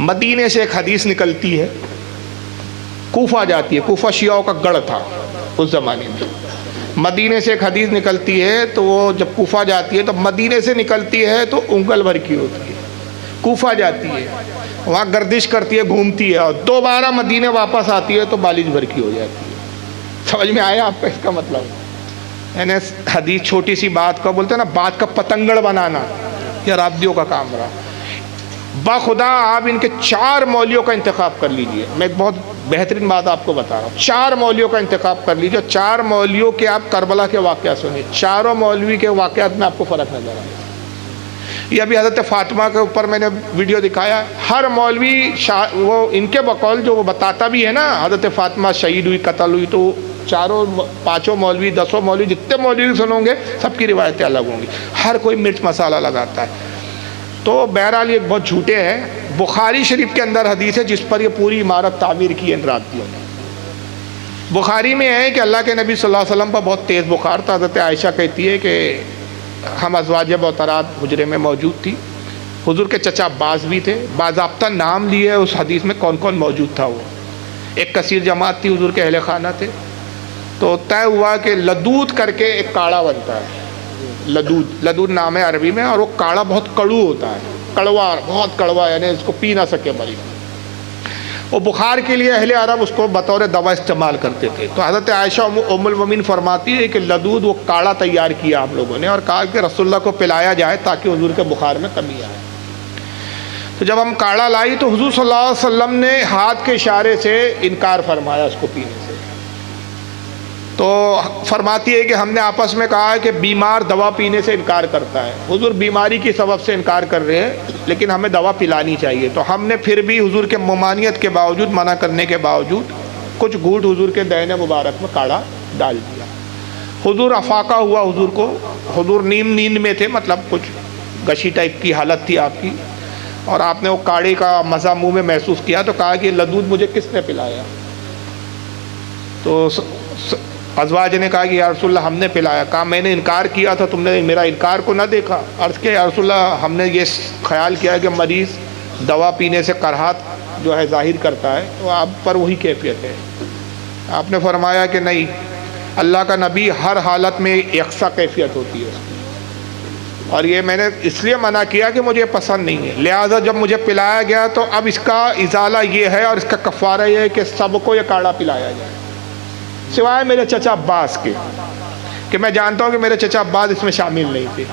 مدینے سے ایک حدیث نکلتی ہے, کوفہ جاتی ہے. کوفہ شیعوں کا گڑھ تھا اس زمانے میں. مدینے سے ایک حدیث نکلتی ہے تو وہ جب کوفہ جاتی ہے تو مدینے سے نکلتی ہے تو انگل بھر کی ہوتی ہے. کوفہ جاتی ہے, وہاں گردش کرتی ہے, گھومتی ہے, اور دوبارہ مدینے واپس آتی ہے تو بالج بھر کی ہو جاتی ہے. سمجھ میں آیا آپ کا اس کا مطلب؟ یعنی حدیث چھوٹی سی بات کا بولتے ہیں نا, بات کا پتنگڑ بنانا, یہ رابطیوں کا کام رہا. باخدا آپ ان کے 4 مولویوں کا انتخاب کر لیجئے. میں ایک بہت بہترین بات آپ کو بتا رہا ہوں. 4 مولویوں کا انتخاب کر لیجئے. 4 مولویوں کے آپ کربلا کے واقعات سنیے. چاروں مولوی کے واقعات میں آپ کو فرق نظر آئے. یہ ابھی حضرت فاطمہ کے اوپر میں نے ویڈیو دکھایا. ہر مولوی وہ ان کے بقول جو وہ بتاتا بھی ہے نا, حضرت فاطمہ شہید ہوئی, قتل ہوئی, تو 5 مولوی 10 مولوی جتنے مولوی سنو گے سب کی روایتیں الگ ہوں گی. ہر کوئی مرچ مسالہ لگاتا ہے. تو بہرحال یہ بہت جھوٹے ہیں. بخاری شریف کے اندر حدیث ہے جس پر یہ پوری عمارت تعمیر کی ہے ان راتیوں نے. بخاری میں ہے کہ اللہ کے نبی صلی اللہ علیہ وسلم پر بہت تیز بخار تھا. حضرت عائشہ کہتی ہے کہ ہم ازواج محترات حجرے میں موجود تھی. حضور کے چچا عباس بھی تھے. باضابطہ نام لیے اس حدیث میں کون کون موجود تھا. وہ ایک کثیر جماعت تھی، حضور کے اہل خانہ تھے، تو طے ہوا کہ لدود کر کے ایک کاڑھا بنتا ہے، لدود نام ہے عربی میں، اور وہ کاڑھا بہت کڑو ہوتا ہے، کڑوا، بہت کڑوا، یعنی اس کو پی نہ سکے مریض۔ وہ بخار کے لیے اہل عرب اس کو بطور دوا استعمال کرتے تھے۔ تو حضرت عائشہ ام المومنین فرماتی ہے کہ لدود وہ کاڑھا تیار کیا ہم لوگوں نے اور کہا کہ رسول اللہ کو پلایا جائے تاکہ حضور کے بخار میں کمی آئے۔ تو جب ہم کاڑھا لائی تو حضور صلی اللہ علیہ وسلم نے ہاتھ کے اشارے سے انکار فرمایا اس کو پینے سے۔ تو فرماتی ہے کہ ہم نے آپس میں کہا کہ بیمار دوا پینے سے انکار کرتا ہے، حضور بیماری کی سبب سے انکار کر رہے ہیں لیکن ہمیں دوا پلانی چاہیے۔ تو ہم نے پھر بھی حضور کے ممانعت کے باوجود، منع کرنے کے باوجود، کچھ گھونٹ حضور کے دہنے مبارک میں کاڑھا ڈال دیا۔ حضور افاقہ ہوا، حضور کو، حضور نیند میں تھے، مطلب کچھ گشی ٹائپ کی حالت تھی آپ کی، اور آپ نے وہ کاڑھے کا مزہ منہ میں محسوس کیا تو کہا کہ یہ لدود مجھے کس نے پلایا؟ تو ازواج نے کہا کہ یا رسول اللہ ہم نے پلایا۔ کہا میں نے انکار کیا تھا، تم نے میرا انکار کو نہ دیکھا؟ عرض کیا یا رسول اللہ ہم نے یہ خیال کیا کہ مریض دوا پینے سے کراہت جو ہے ظاہر کرتا ہے، تو آپ پر وہی کیفیت ہے۔ آپ نے فرمایا کہ نہیں، اللہ کا نبی ہر حالت میں یکساں کیفیت ہوتی ہے اس کی، اور یہ میں نے اس لیے منع کیا کہ مجھے پسند نہیں ہے، لہٰذا جب مجھے پلایا گیا تو اب اس کا ازالہ یہ ہے اور اس کا کفارہ یہ ہے کہ سب کو یہ کاڑھا پلایا جائے سوائے میرے چچا عباس کے، کہ میں جانتا ہوں کہ میرے چچا عباس اس میں شامل نہیں تھے۔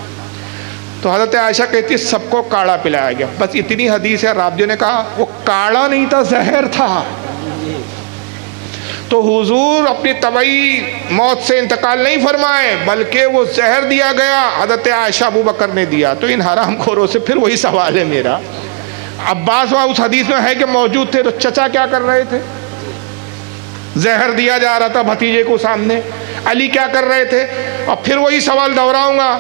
تو حضرت عائشہ کہتی ہے سب کو کاڑھا پلایا گیا۔ بس اتنی حدیث ہے، راویوں نے کہا وہ کاڑھا نہیں تھا، زہر تھا۔ تو حضور اپنی طبعی موت سے انتقال نہیں فرمائے بلکہ وہ زہر دیا گیا، حضرت عائشہ ابو بکر نے دیا۔ تو ان حرام خوروں سے پھر وہی سوال ہے میرا، عباس وہاں اس حدیث میں ہے کہ موجود تھے، تو چچا کیا کر رہے تھے؟ زہر دیا جا رہا تھا بھتیجے کو سامنے، علی کیا کر رہے تھے؟ اور پھر وہی سوال دہراؤں گا،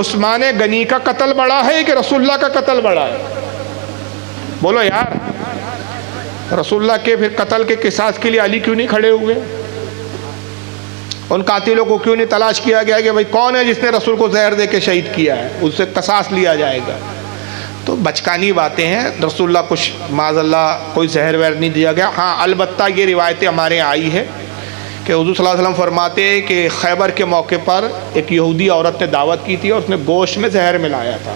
عثمان غنی کا قتل بڑا ہے کہ رسول اللہ کا قتل بڑا ہے؟ بولو یار، رسول اللہ کے پھر قتل کے قصاص کے لیے علی کیوں نہیں کھڑے ہوئے؟ ان قاتلوں کو کیوں نہیں تلاش کیا گیا کہ بھئی کون ہے جس نے رسول کو زہر دے کے شہید کیا ہے، اس سے قصاص لیا جائے گا؟ تو بچکانی باتیں ہیں، رسول اللہ کچھ معاذ اللہ کوئی زہر وہر نہیں دیا گیا۔ ہاں البتہ یہ روایتیں ہمارے آئی ہے کہ حضور صلی اللہ علیہ وسلم فرماتے ہیں کہ خیبر کے موقع پر ایک یہودی عورت نے دعوت کی تھی اور اس نے گوشت میں زہر ملایا تھا،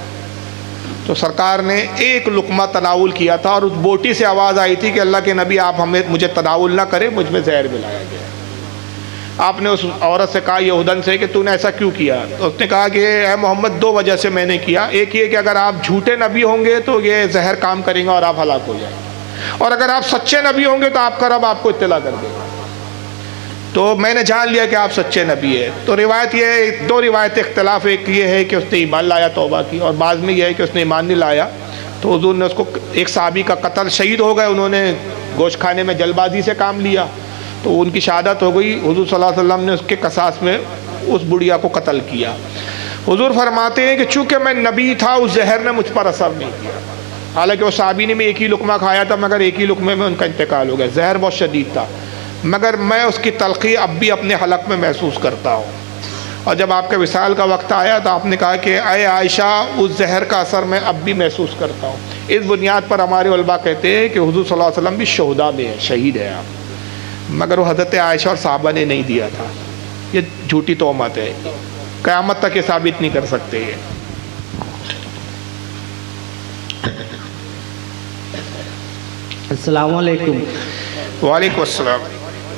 تو سرکار نے ایک لقمہ تناول کیا تھا اور اس بوٹی سے آواز آئی تھی کہ اللہ کے نبی آپ مجھے تناول نہ کرے، مجھ میں زہر ملایا گیا۔ آپ نے اس عورت سے کہا یہودن سے کہ تو نے ایسا کیوں کیا؟ تو اس نے کہا کہ اے محمد دو وجہ سے میں نے کیا، ایک یہ کہ اگر آپ جھوٹے نبی ہوں گے تو یہ زہر کام کریں گا اور آپ ہلاک ہو جائیں گے، اور اگر آپ سچے نبی ہوں گے تو آپ کا رب آپ کو اطلاع کر دے گا، تو میں نے جان لیا کہ آپ سچے نبی ہیں۔ تو روایت یہ ہے، دو روایت اختلاف، ایک یہ ہے کہ اس نے ایمان لایا توبہ کی، اور بعض میں یہ ہے کہ اس نے ایمان نہیں لایا، تو حضور نے اس کو، ایک صحابی کا قتل، شہید ہو گئے، انہوں نے گوشت کھانے میں جلد بازی سے کام لیا تو ان کی شہادت ہو گئی، حضور صلی اللہ علیہ وسلم نے اس کے قصاص میں اس بڑھیا کو قتل کیا۔ حضور فرماتے ہیں کہ چونکہ میں نبی تھا اس زہر نے مجھ پر اثر نہیں کیا، حالانکہ وہ صحابی نے بھی ایک ہی لقمہ کھایا تھا مگر ایک ہی لقمے میں ان کا انتقال ہو گیا، زہر بہت شدید تھا، مگر میں اس کی تلخی اب بھی اپنے حلق میں محسوس کرتا ہوں۔ اور جب آپ کے وصال کا وقت آیا تو آپ نے کہا کہ اے عائشہ اس زہر کا اثر میں اب بھی محسوس کرتا ہوں۔ اس بنیاد پر ہمارے علماء کہتے ہیں کہ حضور صلی اللہ علیہ وسلم بھی شہداء میں ہے، شہید ہے آپ، مگر وہ حضرت عائشہ اور صحابہ نے نہیں دیا تھا۔ یہ جھوٹی تہمت ہے، قیامت تک یہ ثابت نہیں کر سکتے یہ۔ السلام علیکم۔ وعلیکم السلام۔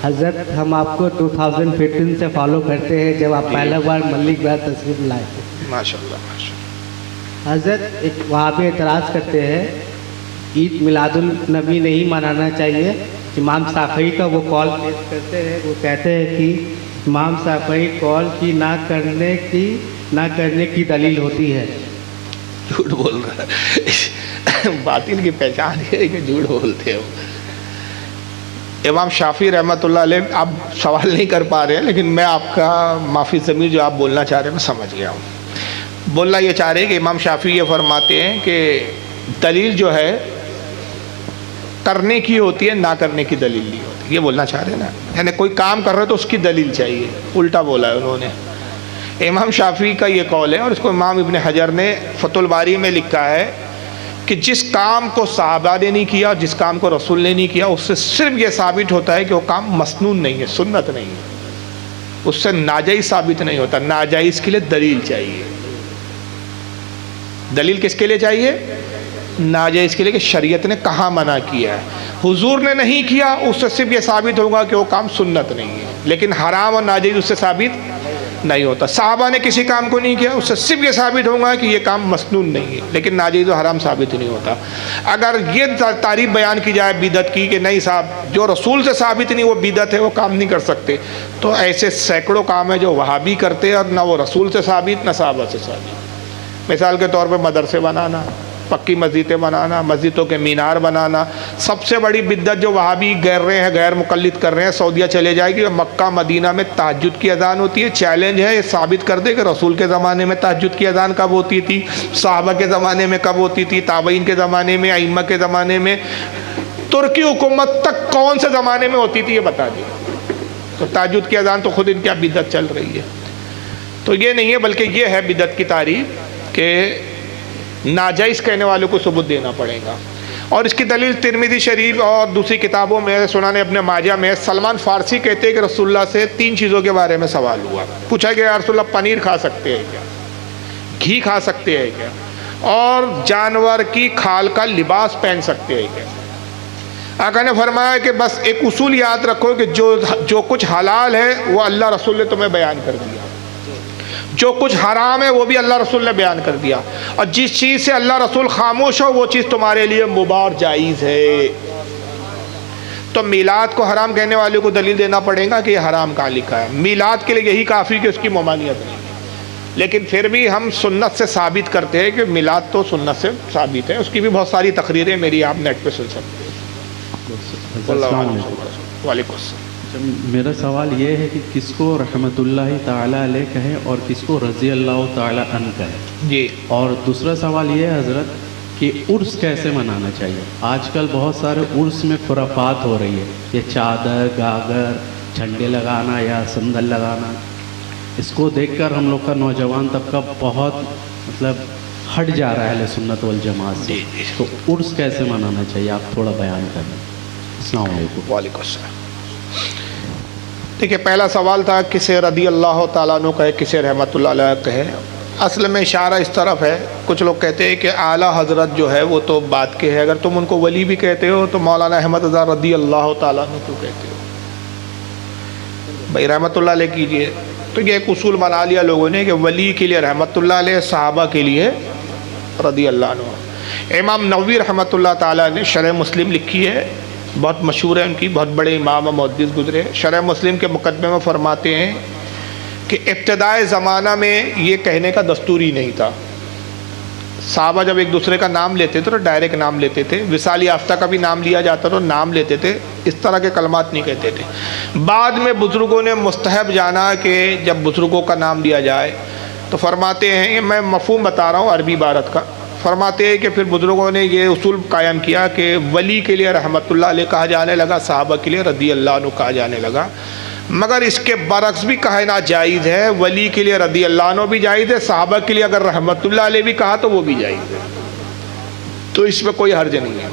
حضرت ہم آپ کو 2015 سے فالو کرتے ہیں جب آپ پہلا بار ملک بیت تشریف لائے تھے۔ ماشاءاللہ ماشاءاللہ۔ حضرت ایک وہاں پہ اعتراض کرتے ہیں عید میلاد النبی نہیں منانا چاہیے، امام شافعی کا وہ کال پیش کرتے ہیں، وہ کہتے ہیں کہ امام شافعی کال کی نہ کرنے کی دلیل ہوتی ہے۔ جھوٹ بول رہا ہے، باطل کی پہچان یہ ہے کہ جھوٹ بولتے ہو۔ امام شافعی رحمۃ اللہ علیہ، آپ سوال نہیں کر پا رہے ہیں لیکن میں آپ کا معافی ضمیر جو آپ بولنا چاہ رہے ہیں میں سمجھ گیا ہوں۔ بولنا یہ چاہ رہے ہیں کہ امام شافعی یہ فرماتے ہیں کہ دلیل جو ہے کرنے کی ہوتی ہے، نہ کرنے کی دلیل نہیں ہوتی، یہ بولنا چاہ رہے ہیں نا، یعنی کوئی کام کر رہے تو اس کی دلیل چاہیے، الٹا بولا ہے انہوں نے۔ امام شافعی کا یہ قول ہے، اور اس کو امام ابن حجر نے فتح الباری میں لکھا ہے کہ کہ جس کام کو صحابہ نے نہیں کیا، جس کام کو رسول نے نہیں کیا، اس سے صرف یہ ثابت ہوتا ہے کہ وہ کام مسنون نہیں ہے، سنت نہیں ہے، اس سے ناجائز ثابت نہیں ہوتا۔ ناجائز کے لیے دلیل چاہیے۔ دلیل کس کے لیے چاہیے؟ ناجائز کے لیے کہ شریعت نے کہاں منع کیا ہے، حضور نے نہیں کیا، اس سے صرف یہ ثابت ہوگا کہ وہ کام سنت نہیں ہے، لیکن حرام اور ناجائز اس سے ثابت نہیں ہوتا۔ صحابہ نے کسی کام کو نہیں کیا، اس سے صرف یہ ثابت ہوگا کہ یہ کام مسنون نہیں ہے، لیکن ناجائز و حرام ثابت نہیں ہوتا۔ اگر یہ تعریف بیان کی جائے بدعت کی کہ نہیں صاحب جو رسول سے ثابت نہیں وہ بدعت ہے، وہ کام نہیں کر سکتے، تو ایسے سینکڑوں کام ہیں جو وہابی کرتے ہیں اور نہ وہ رسول سے ثابت نہ صحابہ سے ثابت۔ مثال کے طور پہ مدرسے بنانا، پکی مسجدیں بنانا، مسجدوں کے مینار بنانا۔ سب سے بڑی بدعت جو وہابی غیر مقلد کر رہے ہیں، سعودیہ چلے جائے گی، مکہ مدینہ میں تہجد کی اذان ہوتی ہے، چیلنج ہے یہ ثابت کر دے کہ رسول کے زمانے میں تہجد کی اذان کب ہوتی تھی، صحابہ کے زمانے میں کب ہوتی تھی، تابعین کے زمانے میں، ائمہ کے زمانے میں، ترکی حکومت تک کون سے زمانے میں ہوتی تھی یہ بتا دیں۔ تو تہجد کی اذان تو خود ان کی بدعت چل رہی ہے۔ تو یہ نہیں ہے، بلکہ یہ ہے بدعت کی تعریف کہ ناجائز کہنے والوں کو ثبوت دینا پڑے گا۔ اور اس کی دلیل ترمذی شریف اور دوسری کتابوں میں، سنن ابن ماجہ میں سلمان فارسی کہتے ہیں کہ رسول اللہ سے 3 چیزوں کے بارے میں سوال ہوا۔ پوچھا کہ یا رسول اللہ پنیر کھا سکتے ہیں کیا، گھی کھا سکتے ہیں کیا، اور جانور کی کھال کا لباس پہن سکتے ہیں کیا؟ آقا نے فرمایا کہ بس ایک اصول یاد رکھو کہ جو کچھ حلال ہے وہ اللہ رسول نے تمہیں بیان کر دیا، جو کچھ حرام ہے وہ بھی اللہ رسول نے بیان کر دیا، اور جس چیز سے اللہ رسول خاموش ہو وہ چیز تمہارے لیے مباح اور جائز ہے۔ تو میلاد کو حرام کہنے والے کو دلیل دینا پڑے گا کہ یہ حرام کہاں لکھا ہے۔ میلاد کے لیے یہی کافی کہ اس کی ممانعت نہیں، لیکن پھر بھی ہم سنت سے ثابت کرتے ہیں کہ میلاد تو سنت سے ثابت ہے۔ اس کی بھی بہت ساری تقریریں میری آپ نیٹ پہ سن سکتے ہیں۔ وعلیکم السلام۔ میرا سوال یہ ہے کہ کس کو رحمت اللہ تعالیٰ علیہ کہیں اور کس کو رضی اللہ تعالیٰ عنہ کہیں؟ جی۔ اور دوسرا سوال یہ ہے حضرت کہ عرس کیسے منانا چاہیے؟ آج کل بہت سارے عرس میں خرافات ہو رہی ہے، یہ چادر، گاگر، جھنڈے لگانا یا سندل لگانا، اس کو دیکھ کر ہم لوگ کا نوجوان طبقہ بہت ہٹ جا رہا ہے اہل سنت والجماعت سے۔ تو عرس کیسے منانا چاہیے، آپ تھوڑا بیان کریں۔ السلام علیکم۔ وعلیکم السلام۔ دیکھیے پہلا سوال تھا کسے رضی اللہ تعالیٰ عنہ کہے، کسے رحمت اللہ علیہ کہے۔ اصل میں اشارہ اس طرف ہے، کچھ لوگ کہتے ہیں کہ اعلیٰ حضرت جو ہے وہ تو بات کے ہے، اگر تم ان کو ولی بھی کہتے ہو تو مولانا احمد رضا رضی اللہ تعالیٰ عنہ کیوں کہتے ہو؟ بھائی رحمت اللہ علیہ کیجئے۔ تو یہ ایک اصول بنا لیا لوگوں نے کہ ولی کے لیے رحمت اللہ علیہ، صحابہ کے لیے رضی اللہ عنہ۔ امام نووی رحمت اللہ تعالیٰ نے شرح مسلم لکھی ہے، بہت مشہور ہے ان کی، بہت بڑے امام و محدث گزرے۔ شرح مسلم کے مقدمے میں فرماتے ہیں کہ ابتدائے زمانہ میں یہ کہنے کا دستور ہی نہیں تھا۔ صحابہ جب ایک دوسرے کا نام لیتے تھے تو ڈائریکٹ نام لیتے تھے، وصال یافتہ کا بھی نام لیا جاتا تو نام لیتے تھے، اس طرح کے کلمات نہیں کہتے تھے۔ بعد میں بزرگوں نے مستحب جانا کہ جب بزرگوں کا نام لیا جائے تو فرماتے ہیں، میں مفہوم بتا رہا ہوں عربی عبارت کا، فرماتے ہیں کہ پھر بزرگوں نے یہ اصول قائم کیا کہ ولی کے لیے رحمت اللہ علیہ کہا جانے لگا، صحابہ کے لیے رضی اللہ عنہ کہا جانے لگا۔ مگر اس کے برعکس بھی کہنا جائز ہے، ولی کے لیے رضی اللہ عنہ بھی جائز ہے، صحابہ کے لیے اگر رحمت اللہ علیہ بھی کہا تو وہ بھی جائز ہے، تو اس میں کوئی حرج نہیں ہے۔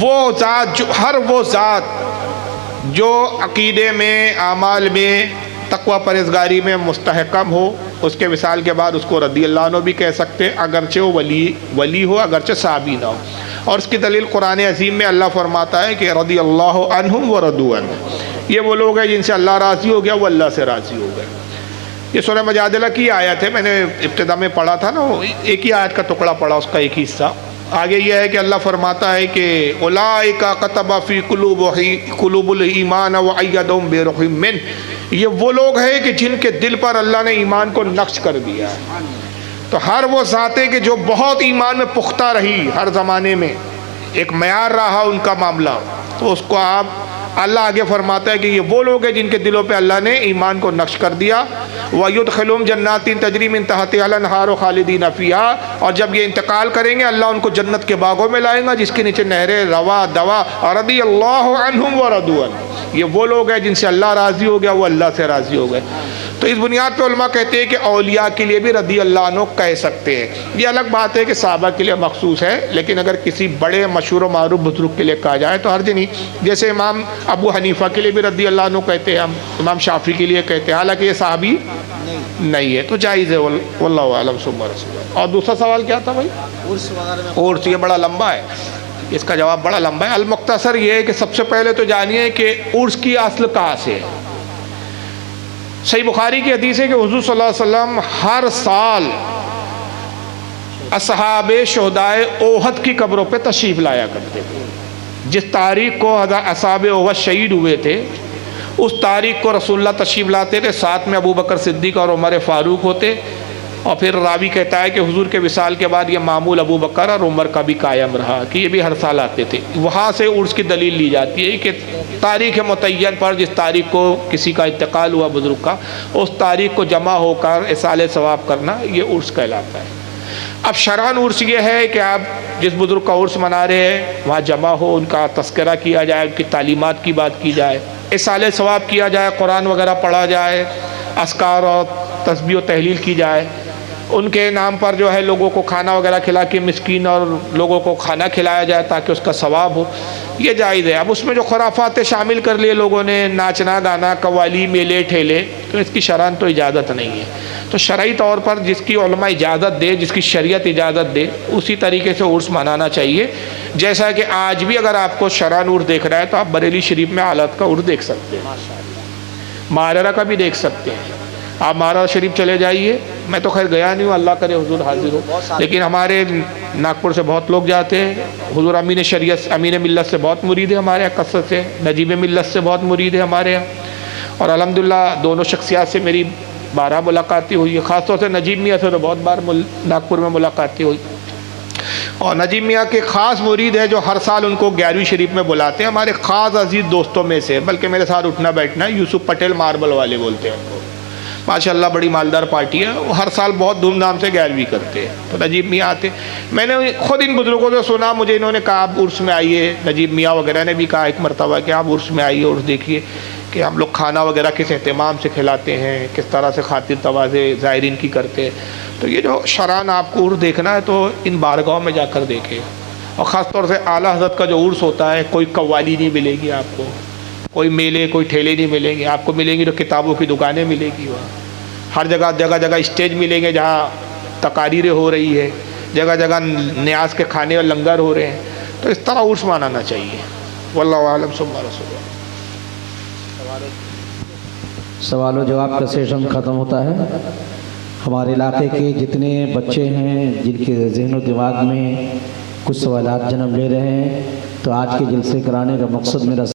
وہ ذات ہر وہ ذات جو عقیدے میں، اعمال میں، تقوی پرہیزگاری میں مستحکم ہو، اس کے وصال کے بعد اس کو رضی اللہ عنہ بھی کہہ سکتے ہیں، اگرچہ وہ ولی ہو، اگرچہ صحابی نہ ہو۔ اور اس کی دلیل قرآن عظیم میں اللہ فرماتا ہے کہ رضی اللہ عنہم ورضوا عنہ، یہ وہ لوگ ہیں جن سے اللہ راضی ہو گیا، وہ اللہ سے راضی ہو گئے۔ یہ سورہ مجادلہ کی آیت ہے، میں نے ابتدا میں پڑھا تھا نا، ایک ہی آیت کا ٹکڑا پڑھا، اس کا ایک ہی حصہ۔ آگے یہ ہے کہ اللہ فرماتا ہے کہ اولئک کتب فی قلوب الایمان وایدہم بروح منہ، یہ وہ لوگ ہیں کہ جن کے دل پر اللہ نے ایمان کو نقش کر دیا ہے۔ تو ہر وہ ذاتیں کہ جو بہت ایمان میں پختہ رہی، ہر زمانے میں ایک معیار رہا ان کا معاملہ، تو اس کو اللہ آگے فرماتا ہے کہ یہ وہ لوگ ہیں جن کے دلوں پہ اللہ نے ایمان کو نقش کر دیا۔ وَيُدْخِلُهُمْ جَنَّاتٍ تَجْرِي مِن تَحْتِهَا الْأَنْهَارُ خَالِدِينَ فِيهَا، اور جب یہ انتقال کریں گے اللہ ان کو جنت کے باغوں میں لائے گا جس کے نیچے نہریں روا دوا، رضی اللہ عنہم ورضوا عنہ، یہ وہ لوگ ہیں جن سے اللہ راضی ہو گیا، وہ اللہ سے راضی ہو گئے۔ تو اس بنیاد پہ علماء کہتے ہیں کہ اولیاء کے لیے بھی رضی اللہ عنہ کہہ سکتے ہیں. یہ الگ بات ہے کہ صحابہ کے لیے مخصوص ہے، لیکن اگر کسی بڑے مشہور و معروف بزرگ کے لیے کہا جائے تو حرج نہیں. جیسے امام ابو حنیفہ کے لیے بھی رضی اللہ عنہ کہتے ہیں ہم، امام شافعی کے لیے کہتے ہیں، حالانکہ یہ صحابی نہیں ہے، تو جائز ہے. واللہ اعلم ثم رسول. اور دوسرا سوال کیا تھا بھائی؟ عرس. یہ بڑا لمبا ہے، اس کا جواب بڑا لمبا ہے. المختصر یہ ہے کہ سب سے پہلے تو جانیے کہ عرس کی اصل کہاں سے ہے. صحیح بخاری کی حدیث ہے کہ حضور صلی اللہ علیہ وسلم ہر سال اصحاب شہدائے احد کی قبروں پہ تشریف لایا کرتے تھے. جس تاریخ کو اصحاب احد شہید ہوئے تھے اس تاریخ کو رسول اللہ تشریف لاتے تھے، ساتھ میں ابو بکر صدیق اور عمر فاروق ہوتے. اور پھر راوی کہتا ہے کہ حضور کے وصال کے بعد یہ معمول ابو بکر اور عمر کا بھی قائم رہا کہ یہ بھی ہر سال آتے تھے. وہاں سے عرس کی دلیل لی جاتی ہے کہ تاریخ متعین پر جس تاریخ کو کسی کا انتقال ہوا بزرگ کا، اس تاریخ کو جمع ہو کر اصالِ ثواب کرنا یہ عرس کہلاتا ہے. اب شرعاً عرس یہ ہے کہ آپ جس بزرگ کا عرس منا رہے ہیں وہاں جمع ہو، ان کا تذکرہ کیا جائے، ان کی تعلیمات کی بات کی جائے، اصالِ ثواب کیا جائے، قرآن وغیرہ پڑھا جائے، اذکار اور تسبیح و تحلیل کی جائے. ان کے نام پر جو ہے لوگوں کو کھانا وغیرہ کھلا کے مسکین اور لوگوں کو کھانا کھلایا جائے تاکہ اس کا ثواب ہو، یہ جائز ہے. اب اس میں جو خرافات شامل کر لیے لوگوں نے، ناچنا گانا، قوالی، میلے ٹھیلے، تو اس کی شرعاً تو اجازت نہیں ہے. تو شرعی طور پر جس کی علماء اجازت دے، جس کی شریعت اجازت دے، اسی طریقے سے عرس منانا چاہیے. جیسا کہ آج بھی اگر آپ کو شرعاً عرس دیکھ رہا ہے تو آپ بریلی شریف میں حالات کا عرس دیکھ سکتے ہیں، ماررہ کا بھی دیکھ سکتے ہیں. آپ ماررہ شریف چلے جائیے، میں تو خیر گیا نہیں ہوں، اللہ کرے حضور حاضر ہو، لیکن ہمارے ناگپور سے بہت لوگ جاتے ہیں. حضور امین شریعت، امین ملت سے بہت مرید ہے ہمارے یہاں، کثرت سے. نجیب ملت سے بہت مرید ہے ہمارے یہاں، اور الحمدللہ دونوں شخصیات سے میری 12 ملاقاتیں ہوئی ہے. خاص طور سے نجیب میاں سے تو بہت بار ناگپور میں ملاقاتیں ہوئی. اور نجیب میاں کے خاص مرید ہے جو ہر سال ان کو 11ویں شریف میں بلاتے ہیں. ہمارے خاص عزیز دوستوں میں سے، بلکہ میرے ساتھ اٹھنا بیٹھنا، یوسف پٹیل ماربل والے بولتے ہیں ان کو. ماشاءاللہ بڑی مالدار پارٹی ہے، وہ ہر سال بہت دھوم دھام سے 11ویں کرتے ہیں. تو نجیب میاں آتے، میں نے خود ان بزرگوں سے سنا، مجھے انہوں نے کہا آپ عرس میں آئیے. نجیب میاں وغیرہ نے بھی کہا ایک مرتبہ کہ آپ عرس میں آئیے، عرس دیکھیے کہ ہم لوگ کھانا وغیرہ کس اہتمام سے کھلاتے ہیں، کس طرح سے خاطر تواضع زائرین کی کرتے ہیں. تو یہ جو شرعاً آپ کو عرس دیکھنا ہے تو ان بارگاہوں میں جا کر دیکھیں. اور خاص طور سے اعلیٰ حضرت کا جو عرس ہوتا ہے، کوئی قوالی نہیں ملے گی آپ کو، کوئی میلے، کوئی ٹھیلے نہیں ملیں گے آپ کو. ملیں گی تو کتابوں کی دکانیں ملیں گی، وہاں ہر جگہ جگہ اسٹیج ملیں گے جہاں تقاریریں ہو رہی ہے، جگہ جگہ نیاز کے کھانے اور لنگر ہو رہے ہیں. تو اس طرح عرس منانا چاہیے. واللہ اعلم ثم رسول. سوال و جواب کا سیشن ختم ہوتا ہے. ہمارے علاقے کے جتنے بچے ہیں جن کے ذہن و دماغ میں کچھ سوالات جنم لے رہے ہیں، تو آج کے جلسے کرانے کا مقصد میرا